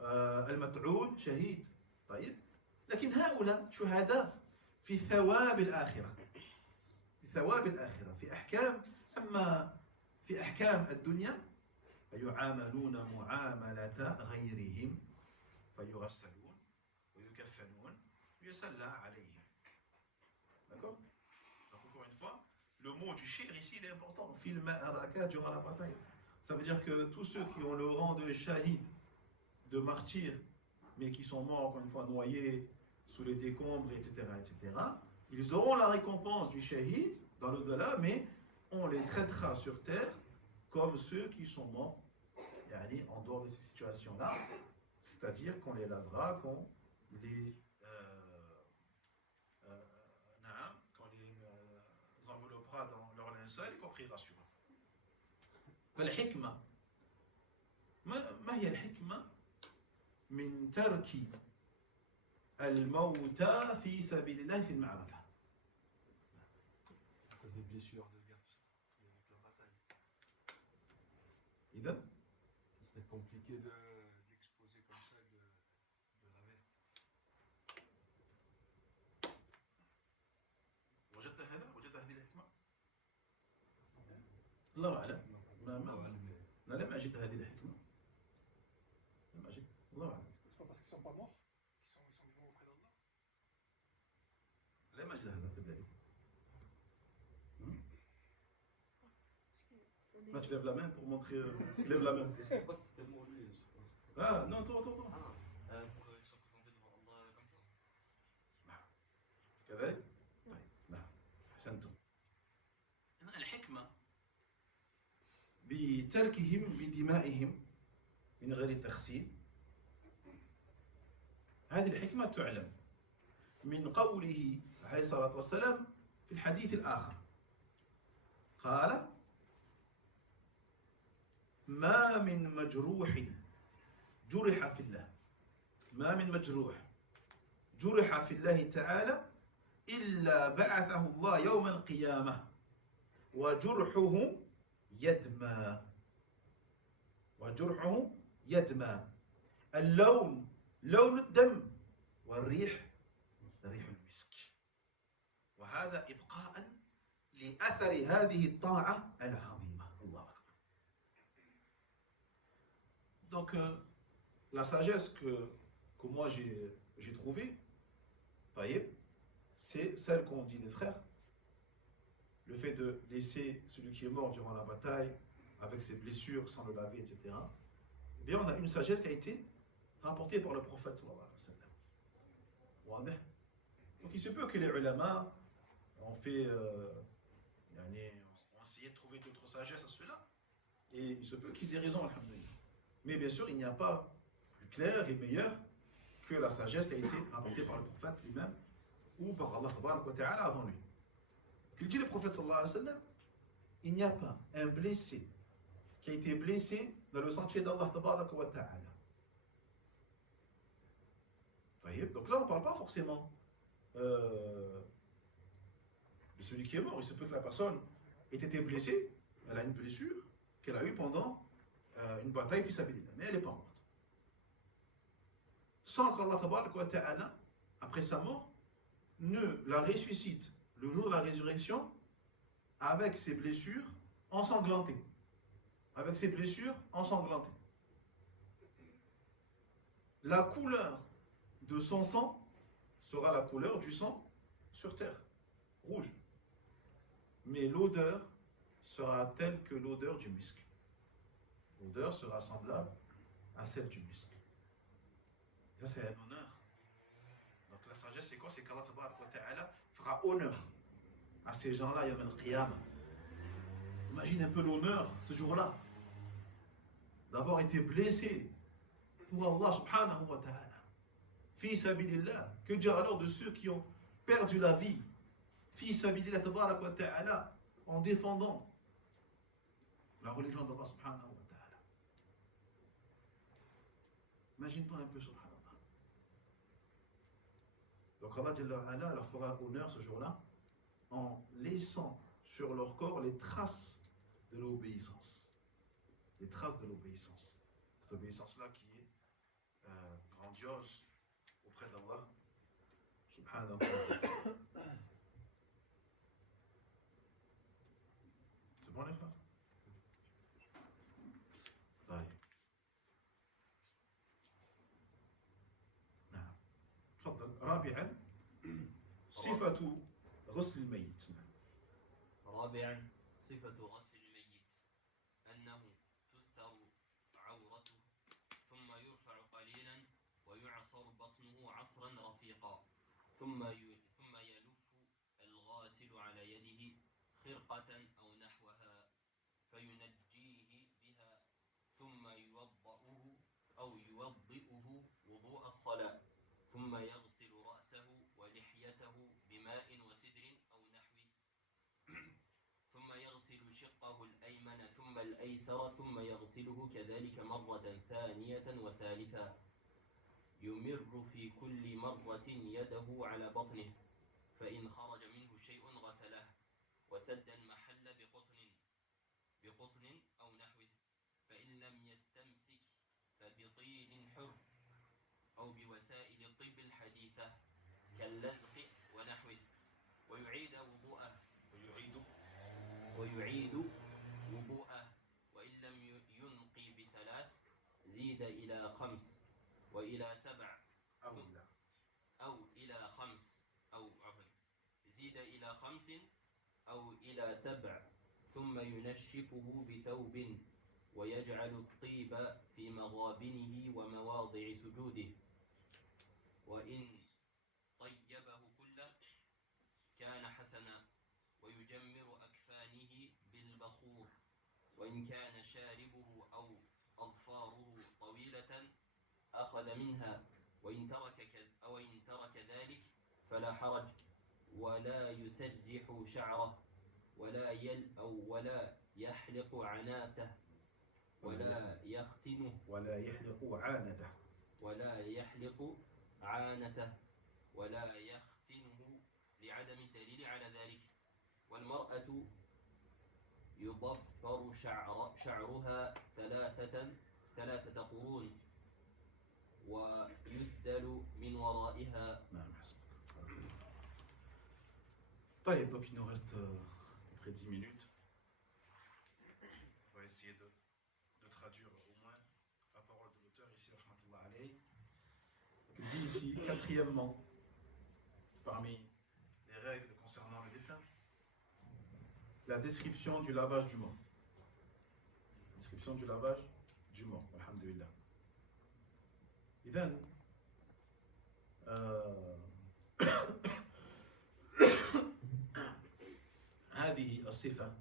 المطعون شهيد. طيب، لكن هؤلاء شهداء في ثواب الآخرة، في ثواب الآخرة، في أحكام. أما في أحكام الدنيا فيعاملون معاملة غيرهم، فيغسلون ويكفنون ويصلى عليهم. D'accord? Donc encore une fois, le mot du shir ici il est important. Fil ma'araka durant la bataille. Ça veut dire que tous ceux qui ont le rang de shahid, de martyr, mais qui sont morts encore une fois noyés sous les décombres, etc., etc., ils auront la récompense du shahid dans l'au-delà, mais on les traitera sur terre comme ceux qui sont morts en dehors de ces situations-là, c'est-à-dire qu'on les lavera, qu'on les enveloppera dans leur linceul et qu'on priera sur eux. فالحكمة ما هي الحكمة من ترك الموتى في سبيل الله في المعركة؟ À cause des blessures de guerre avec la bataille. إذا C'était compliqué d'exposer comme ça, de laver. وجدت هذا؟ وجدت هذه الحكمة؟ الله أعلم. أنا لم أجد هذه الحكمة. لم أجد. الله أعلم. C'est pas parce qu'ils sont pas morts qu'ils sont vivants auprès d'Allah. لم أجد هذا في الدليل. Là, tu lèves la main pour montrer. Lève la main. Je sais pas si c'était le mot lui, je pense. Ah, non, toi. Pour qu'ils soient présentés devant Allah comme ça. كذلك؟ طيب، نعم، أحسنتم. الحكمة بتركهم بدمائهم من غير تغسيل، هذه الحكمة تعلم من قوله عليه الصلاة والسلام في الحديث الآخر، قال: ما من مجروح جرح في الله، ما من مجروح جرح في الله تعالى إلا بعثه الله يوم القيامة وجرحه يدمى، وجرحه يدمى، اللون لون الدم، والريح ريح المسك، وهذا إبقاء لأثر هذه الطاعة العظيمة. الله أكبر. Donc la sagesse que moi j'ai trouvée, c'est celle qu'ont dit les frères, le fait de laisser celui qui est mort durant la bataille avec ses blessures sans le laver, etc. Eh bien, on a une sagesse qui a été rapportée par le prophète sallallahu alayhi wa sallam. Donc il se peut que les ulama ont fait ont essayé de trouver d'autres sagesses à cela, et il se peut qu'ils aient raison, alhamdoulilah. Mais bien sûr, il n'y a pas plus clair et meilleur que la sagesse qui a été rapportée par le prophète lui-même ou par Allah tabarak wa ta'ala avant lui. Il dit le prophète sallallahu alayhi wa sallam, il n'y a pas un blessé qui a été blessé dans le sentier d'Allah tabarak wa ta'ala. Donc là, on ne parle pas forcément de celui qui est mort. Il se peut que la personne ait été blessée, elle a une blessure qu'elle a eue pendant une bataille fi sabilillah, mais elle n'est pas morte. Sans qu'Allah tabarak wa ta'ala, après sa mort, ne la ressuscite le jour de la résurrection avec ses blessures ensanglantées. Avec ses blessures ensanglantées. La couleur de son sang sera la couleur du sang sur terre, rouge. Mais l'odeur sera telle que l'odeur du musc. L'odeur sera semblable à celle du musc. Ça, c'est un honneur. Donc la sagesse, c'est quoi? C'est qu'Allah Ta'ala fera honneur à ces gens-là, Yawm al-Qiyamah. Imagine un peu l'honneur ce jour-là d'avoir été blessé pour Allah subhanahu wa ta'ala. Fi sabilillah. Que dire alors de ceux qui ont perdu la vie? Fi sabilillah tabarak wa ta'ala, en défendant la religion d'Allah subhanahu wa ta'ala. Imagine-toi un peu subhanallah. Donc Allah Jalla wa Ala leur fera honneur ce jour-là en laissant sur leur corps les traces de l'obéissance. Les traces de l'obéissance. Cette obéissance-là qui est grandiose auprès d'Allah subhanahu wa ta'ala. C'est bon les frères? طيب. نعم. تفضل. رابعا صفة غسل الميت. رابعا صفة غسل الميت أنه تستر عورته ثم يرفع قليلا ويعصر بطنه عصرا رفيقا ثم يلف الغاسل على يده خرقة أو نحوها فينجيه بها ثم يوضئه وضوء الصلاة ثم يغسل رأسه ولحيته بماء وسدر أو نحوه ثم يغسل شقه الأيمن ثم الأيسر ثم يغسله كذلك مرة ثانية وثالثة يمر في كل مرة يده على بطنه فإن خرج منه شيء غسله وسد المحل بقطن أو نحوه فإن لم يستمسك فبطين حر أو بوسائل الطب الحديثة كاللزق ونحوه ويعيد وضوءه وإن لم ينقي بثلاث زيد إلى 5 وإلى 7 أو إلى 5 أو زيد إلى 5 أو إلى 7 ثم ينشفه بثوب ويجعل الطيب في مغابنه ومواضع سجوده وإن طيبه كله كان حسنا ويجمر أكفانه بالبخور وإن كان شاربه أو أظفاره طويلة أخذ منها وإن ترك ذلك فلا حرج ولا يسرح شعره ولا يحلق عناته ولا يختنه ولا يحلق عانته ولا يختنه لعدم الدليل على ذلك والمرأة يضفر شعرها ثلاثة قرون ويسدل من ورائها. نعم حسبك. طيب, donc il nous reste près de 10 minutes. On va essayer de traduire au moins la parole de l'auteur ici, rahmatullah alayhi. Il dit ici, quatrièmement, parmi les règles concernant le défunt, la description du lavage du mort. Description du lavage du mort, alhamdulillah. إذن هذه الصفة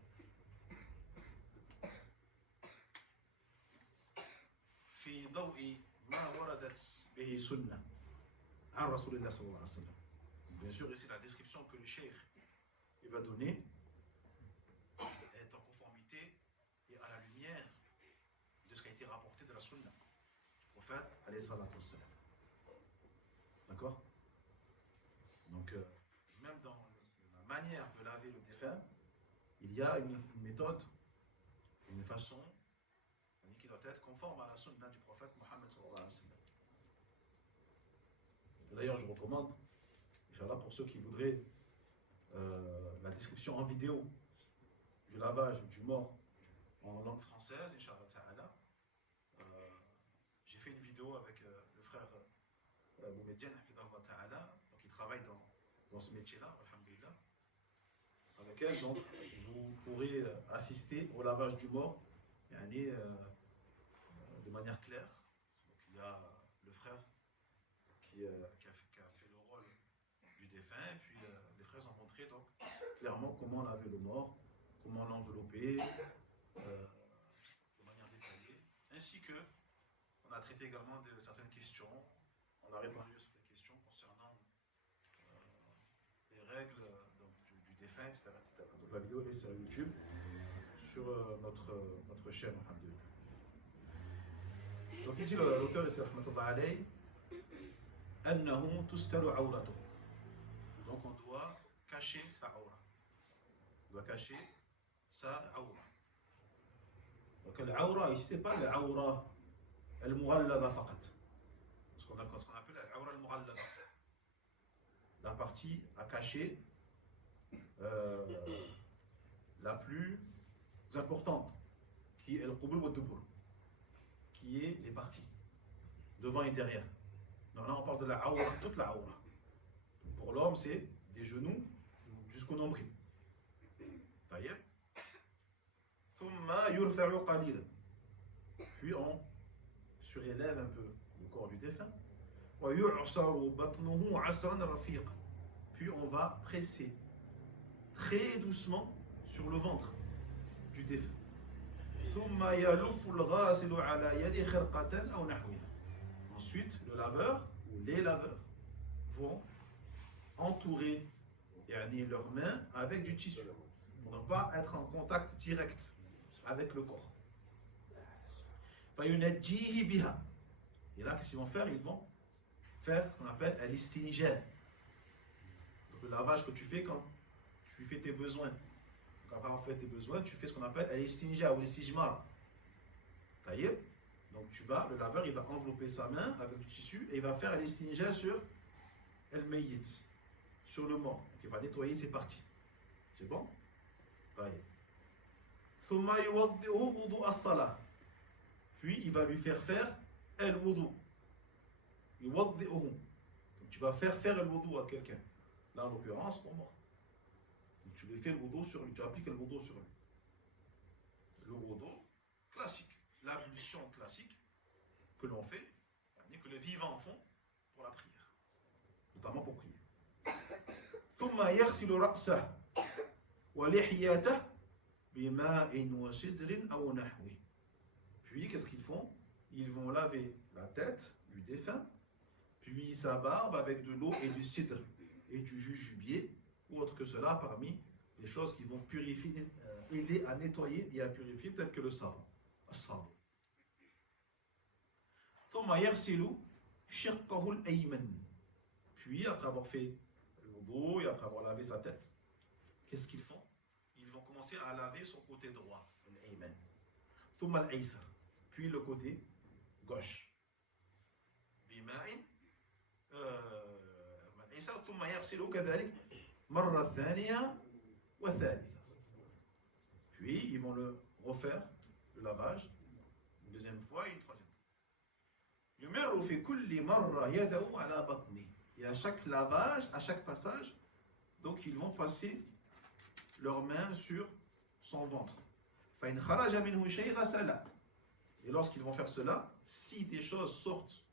في ضوء ما وردت به سنة عن رسول الله صلى الله عليه وسلم. Bien sûr, ici la description que le cheikh il va donner est en conformité et à la lumière de ce qui a été rapporté de la sunna du prophète alayhi salatu wassalam. D'accord? Donc, même dans la manière de laver le défunt, il y a une méthode, une façon qui doit être conforme à la sunna du prophète Mohammed sallallahu alayhi wa sallam. D'ailleurs, je recommande, Inch'Allah, pour ceux qui voudraient la description en vidéo du lavage du mort en langue française, Inch'Allah ta'ala. J'ai fait une vidéo avec le frère Boumedian, Hafidahullah ta'ala, donc il travaille dans ce métier-là, alhamdulillah, dans lequel donc vous pourrez assister au lavage du mort de manière claire. Donc, il y a le frère qui a fait le rôle du défunt, et puis les frères ont montré donc clairement comment laver le mort, comment l'envelopper de manière détaillée, ainsi que on a traité également de certaines questions, on a répondu à certaines questions concernant les règles donc, du défunt, etc., etc. Donc la vidéo est sur YouTube, sur notre chaîne, alhamdulillah. Donc ici l'auteur ici rahmatullah alayhi annahu tustaru awratuh. Donc on doit cacher sa aura. On doit cacher sa aura. Donc l'aura ici, c'est pas l'aura al-mughallada faqat. Ce qu'on appelle l'aura al-mughallada. La partie à cacher la plus importante, qui est le qubul wa dubur, qui est les parties, devant et derrière. Donc là on parle de la aura, toute la aura. Pour l'homme, c'est des genoux jusqu'au nombril. طيب. ثم يرفع قليلا. Puis on surélève un peu le corps du défunt. ويعصر بطنه عصرا رفيقا. Puis on va presser très doucement sur le ventre du défunt. ثم يلف الغاسل على يد خرقة أو نحوها. Ensuite, le laveur ou les laveurs vont entourer leurs mains avec du tissu pour ne pas être en contact direct avec le corps. فينجيه بها. Et là, qu'est-ce qu'ils vont faire? Ils vont faire ce qu'on appelle al-istinja. Donc le lavage que tu fais quand tu fais tes besoins. Quand après avoir fait tes besoins, tu fais ce qu'on appelle al-istinja ou l'istijmar. Taïeb. Donc le laveur, il va envelopper sa main avec du tissu et il va faire al-istinja sur al-mayyit, sur le mort. Donc il va nettoyer ses parties. C'est bon? Taïeb. ثم يوضئه وضوء الصلاة. Puis il va lui faire faire al-wudu. يوضئه. Donc tu vas faire le wudu à quelqu'un. Là en l'occurrence, au mort. Donc, tu lui fais le wudu sur lui, tu appliques le wudu sur lui. Le wudu classique, l'ablution classique que l'on fait, que les vivants font pour la prière, notamment pour prier. ثم يغسل رأسه ولحيته بماء وسدر أو نحوه. Puis qu'est-ce qu'ils font? Ils vont laver la tête du défunt, puis sa barbe avec de l'eau et du cidre et du jujubé ou autre que cela parmi les choses qui vont purifier, aider à nettoyer et à purifier, telles que le savon. ثم يغسل شقه الأيمن. Puis après avoir fait le wudu et après avoir lavé sa tête, qu'est-ce qu'ils font? Ils vont commencer à laver son côté droit, l'ayman. ثم الأيسر. Puis le côté gauche. بماء الأيسر ثم يغسل كذلك مرة ثانية والثالثة. Puis ils vont le refaire, le lavage, une deuxième fois et une troisième fois. يمر في كل مرة يده على بطنه. Et à chaque lavage, à chaque passage, donc ils vont passer leurs mains sur son ventre. فإن خرج منه شيء غسله. Et lorsqu'ils vont faire cela, si des choses sortent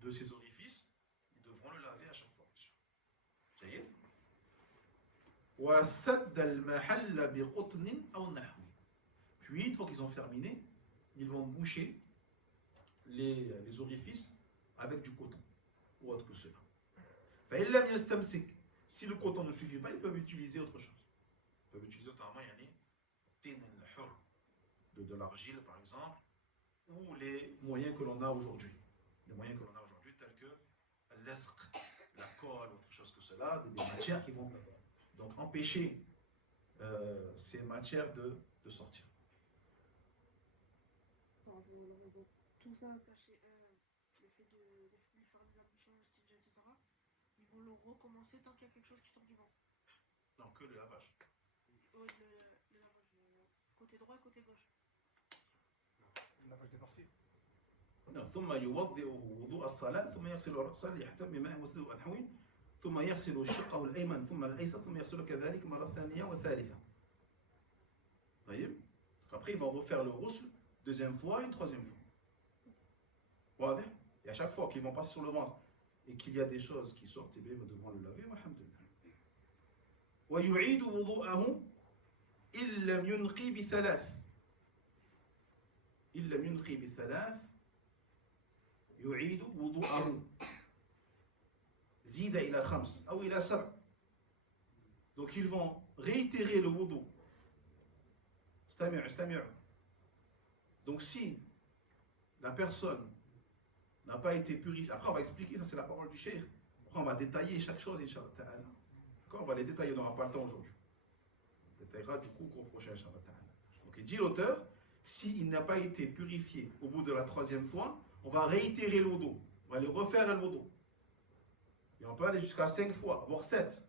de ces orifices, ils devront le laver à chaque fois. جيد. وسد المحل بقطن أو نحو. Puis une fois qu'ils ont terminé, ils vont boucher les orifices avec du coton ou autre que cela. فإن لم يستمسك. Si le coton ne suffit pas, ils peuvent utiliser autre chose. Ils peuvent utiliser notamment de l'argile par exemple, ou les moyens que l'on a aujourd'hui. Les moyens que l'on a aujourd'hui tels que l'esq, la colle, autre chose que cela, des matières qui vont donc empêcher ces matières de sortir. Tout ça caché, le fait de lui faire des ablutions, le style, etc. Ils vont le recommencer tant qu'il y a quelque chose qui sort du ventre. Non, que le lavage. Oui, le lavage, côté droit et côté gauche. Le lavage des parties. Non, ثم يوضئ وضوء الصلاة ثم يغسل رأسه ليحتم بماء وسد ونحو ثم يغسل شقه الأيمن ثم الأيسر ثم يغسل كذلك مرة ثانية والثالثة. طيب. Après, il va refaire le ghusl deuxième fois et une troisième fois. واضح? Et à chaque fois qu'ils vont passer sur le ventre et qu'il y a des choses qui sortent, eh bien, ils devront le laver. Alhamdulillah. ويعيد وضوءه إن لم ينقي بثلاث. إن لم ينقي بثلاث يعيد وضوءه زيد إلى 5 أو إلى 7. Donc ils vont réitérer le wudu. استمع. Donc si la personne n'a pas été purifiée, après on va expliquer, ça c'est la parole du cheikh Après, on va détailler chaque chose, Inch'Allah ta'ala. D'accord, on va les détailler, on n'aura pas le temps aujourd'hui. On détaillera du coup au cours prochain, Inch'Allah ta'ala. Donc, il dit l'auteur, s'il n'a pas été purifié au bout de la 3e fois, on va réitérer l'odo. On va aller refaire l'odo. Et on peut aller jusqu'à 5 fois, voire 7.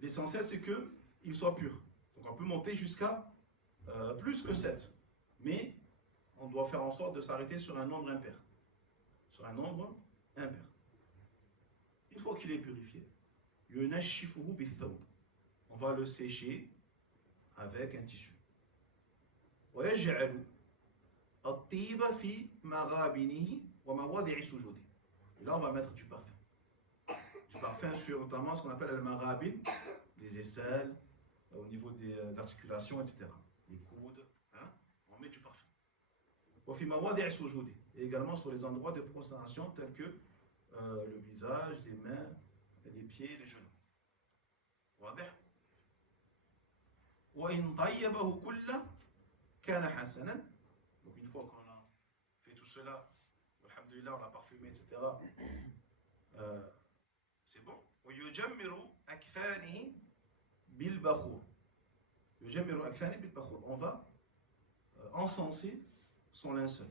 L'essentiel, c'est qu'il soit pur. Donc, on peut monter jusqu'à plus que 7. Mais on doit faire en sorte de s'arrêter sur un nombre impair. Sur un nombre impair. Une fois qu'il est purifié, on va le sécher avec un tissu. ويجعل الطيب في مغابنه ومواضع سجوده. Et là, on va mettre du parfum. Du parfum sur notamment ce qu'on appelle le marabin, les aisselles, au niveau des articulations, etc. Les coudes, hein, on met du parfum. وفي مواضع سجوده. Et également sur les endroits de prosternation tels que le visage, les mains, les pieds, les genoux. واضح؟ وإن طيبه كله كان حسنا. Donc une fois qu'on a fait tout cela, alhamdulillah, on a parfumé, etc. C'est bon. ويجمر أكفانه بالبخور. يجمر أكفانه بالبخور. On va encenser son linceul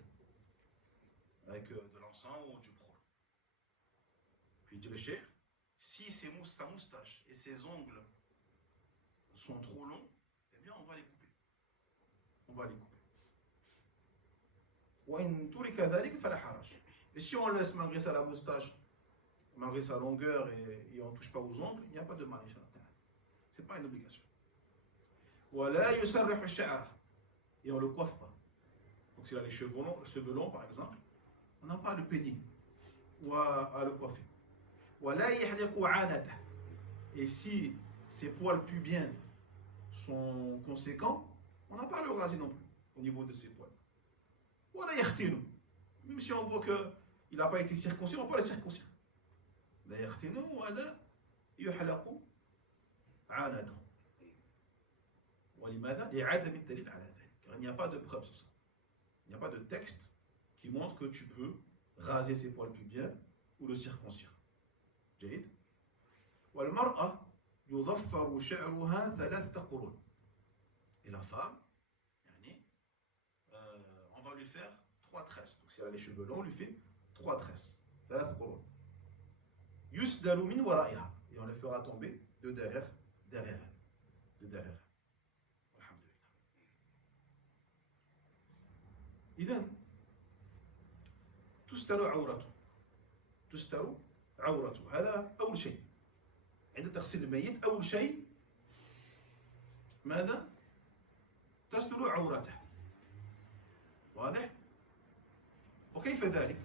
avec de l'encens ou du bkhor. Puis dit le cheikh, si sa moustache et ses ongles sont trop longs, eh bien on va les couper. On va les couper. Et si on laisse malgré ça la moustache, malgré sa longueur et on ne touche pas aux ongles, il n'y a pas de mal. Ce n'est pas une obligation. Et on ne le coiffe pas. Donc s'il a les cheveux longs par exemple, on n'a pas à le peigner ou à le coiffer. Et si ses poils pubiens sont conséquents, on n'a pas à le raser non plus au niveau de ses poils. Même si on voit qu'il n'a pas été circoncis, on ne va pas le circoncire. Car il n'y a pas de preuve sur ça. Il n'y a pas de texte qui montre que tu peux raser ses poils pubiens ou le circoncire. جيد. والمرأة يظفر شعرها 3 قرون. Et la femme, on va lui faire 3 tresses. Donc si elle a les cheveux longs, on lui fait 3 tresses. 3 قرون. يسدل من ورائها. Et on les fera tomber de derrière elle. De derrière elle. Alhamdulillah. إذن تستر عورته. تستر عورته. هذا أول شيء. عند تغسيل الميت أول شيء ماذا؟ تستر عورته. واضح؟ وكيف ذلك؟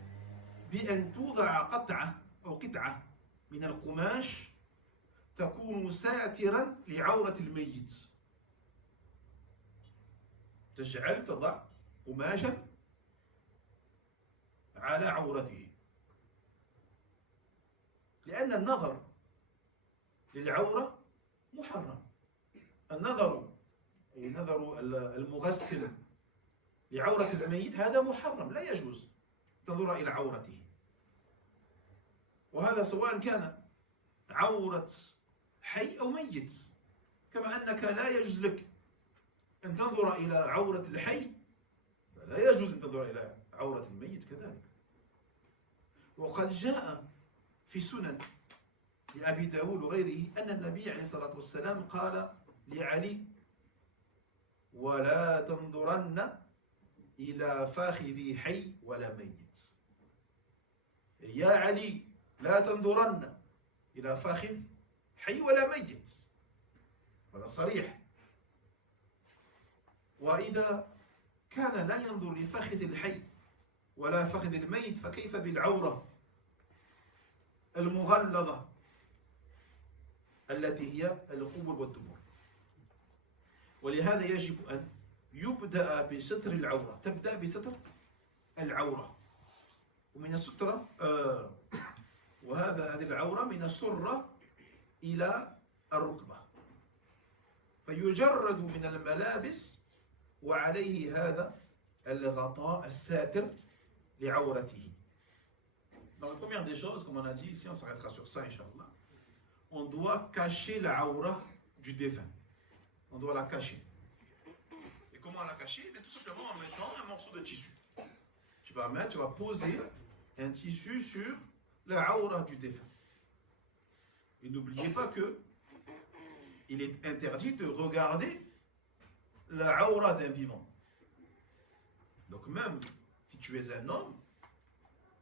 بأن توضع قطعة أو قطعة من القماش تكون ساترا لعورة الميت. تضع قماشا على عورته. لأن النظر للعورة محرم. نظر المغسل لعورة الميت هذا محرم، لا يجوز تنظر إلى عورته. وهذا سواء كان عورة حي أو ميت. كما أنك لا يجوز لك أن تنظر إلى عورة الحي، فلا يجوز أن تنظر إلى عورة الميت كذلك. وقد جاء في سنن لأبي داود وغيره أن النبي عليه الصلاة والسلام قال لعلي: ولا تنظرن إلى فاخذ حي ولا ميت. يا علي لا تنظرن إلى فاخذ حي ولا ميت. هذا صريح. وإذا كان لا ينظر لفخذ الحي ولا فخذ الميت فكيف بالعورة المغلظة التي هي القبر والدبر. ولهذا يجب أن يبدأ بستر العورة. تبدأ بستر العورة ومن السترة هذه العورة من السرة إلى الركبة، فيجرد من الملابس وعليه هذا الغطاء الساتر لعورته. Donc la première des choses, comme on a dit ici, on s'arrêtera sur ça, Inch'Allah, on doit cacher la aura du défunt. On doit la cacher. Et comment la cacher? Tout simplement en mettant un morceau de tissu. Tu vas poser un tissu sur la aura du défunt. Et n'oubliez pas que il est interdit de regarder la aura d'un vivant. Donc même si tu es un homme,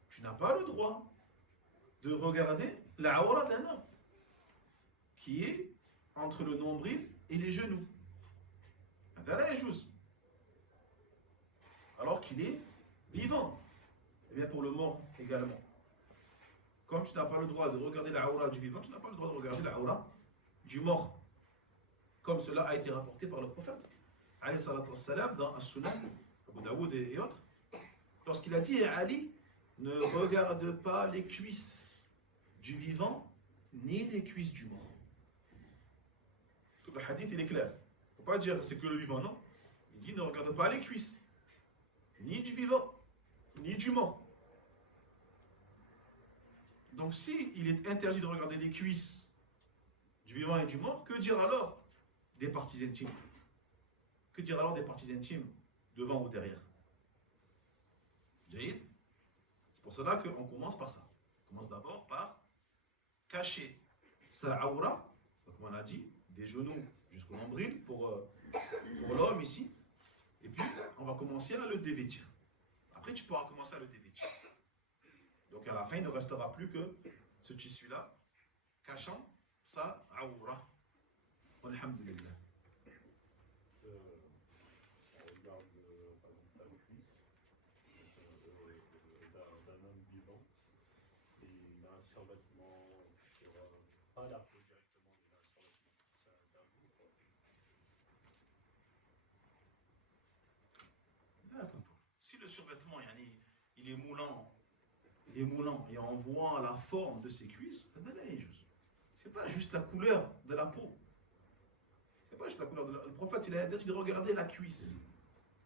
tu n'as pas le droit de regarder la aura d'un homme qui est entre le nombril et les genoux. Alors qu'il est vivant. Et bien pour le mort également. Comme tu n'as pas le droit de regarder la aura du vivant, tu n'as pas le droit de regarder la aura du mort. Comme cela a été rapporté par le prophète alayhi salatu wassalam, dans As-Sunan, Abu Daoud et autres, lorsqu'il a dit à Ali, ne regarde pas les cuisses du vivant ni les cuisses du mort. Tout le hadith il est clair. Il ne faut pas dire c'est que le vivant, non. Il dit ne regarde pas les cuisses ni du vivant ni du mort. Donc si il est interdit de regarder les cuisses du vivant et du mort, que dire alors des parties intimes? Que dire alors des parties intimes devant ou derrière? C'est pour cela qu'on commence par ça. On commence d'abord par cacher sa aura, comme on a dit, des genoux jusqu'au nombril pour l'homme ici. Et puis on va commencer à le dévêtir. Après tu pourras commencer à le dévêtir. Donc à la fin il ne restera plus que ce tissu-là cachant sa aura. Alhamdulillah. On regarde par exemple la cuisse d'un homme vivant et il a un survêtement sur pas la peau directement, mais il a un survêtement d'un bout. Si le survêtement il est moulant et on voit la forme de ses cuisses, c'est pas juste la couleur de la peau. C'est pas juste la couleur de la peau. Le prophète il a interdit de regarder la cuisse.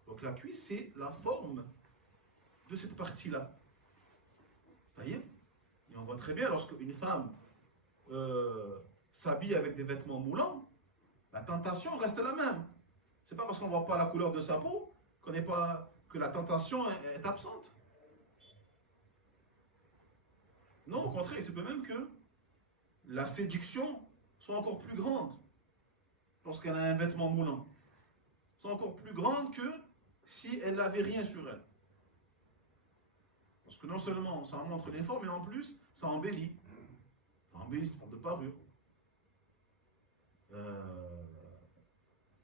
Donc la cuisse c'est la forme de cette partie-là. Vous voyez? Et on voit très bien lorsque une femme s'habille avec des vêtements moulants, la tentation reste la même. C'est pas parce qu'on ne voit pas la couleur de sa peau que la tentation est absente. Non, au contraire, il se peut même que la séduction soit encore plus grande lorsqu'elle a un vêtement moulant. Soit encore plus grande que si elle n'avait rien sur elle. Parce que non seulement ça montre l'effort, mais en plus ça embellit. Ça embellit une forme de parure.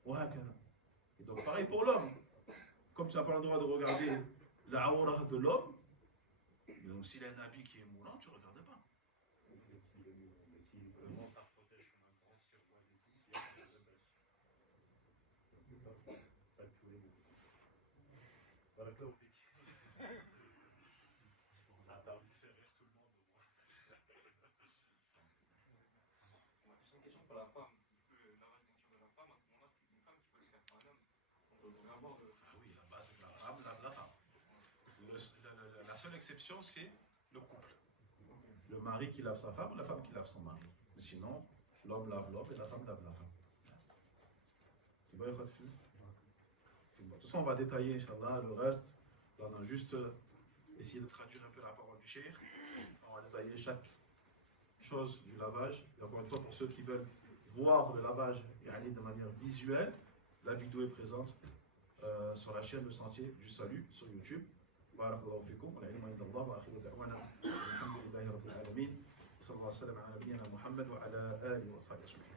Ouais, et donc pareil pour l'homme. Comme tu n'as pas le droit de regarder la aura de l'homme, donc s'il a un habit qui est moulant, tu ne regardes pas. Mais si vraiment ça protège comme un grand surpoids des cuisses, il y a un problème là-dessus. Ça tous les mots. Voilà, toi, au fait. Ça a permis de faire rire tout le monde au moins. On a plus une question pour la femme. Du coup, le lavage d'intime de la femme, à ce moment-là, c'est une femme qui peut le faire par un homme. On peut vraiment. Ah oui, là-bas c'est la femme lave la femme. La seule exception c'est le couple. Le mari qui lave sa femme ou la femme qui lave son mari. Mais sinon, l'homme lave l'homme et la femme lave la femme. C'est bon, il faut de bon. De toute façon, on va détailler, Inch'Allah, le reste. Là, on a juste essayé de traduire un peu la parole du cheikh. On va détailler chaque chose du lavage. Et encore une fois, pour ceux qui veulent voir le lavage et aller de manière visuelle, la vidéo est présente sur la chaîne Le Sentier du Salut sur YouTube. Barakallahu fikum, wa l'ilmu inda Allah, wa akhiru da'wana, alhamdulillahi rabbil alamin, sallallahu alayhi wa sallam ala nabiyyina Muhammad wa ala alihi wa sahbihi ajma'in.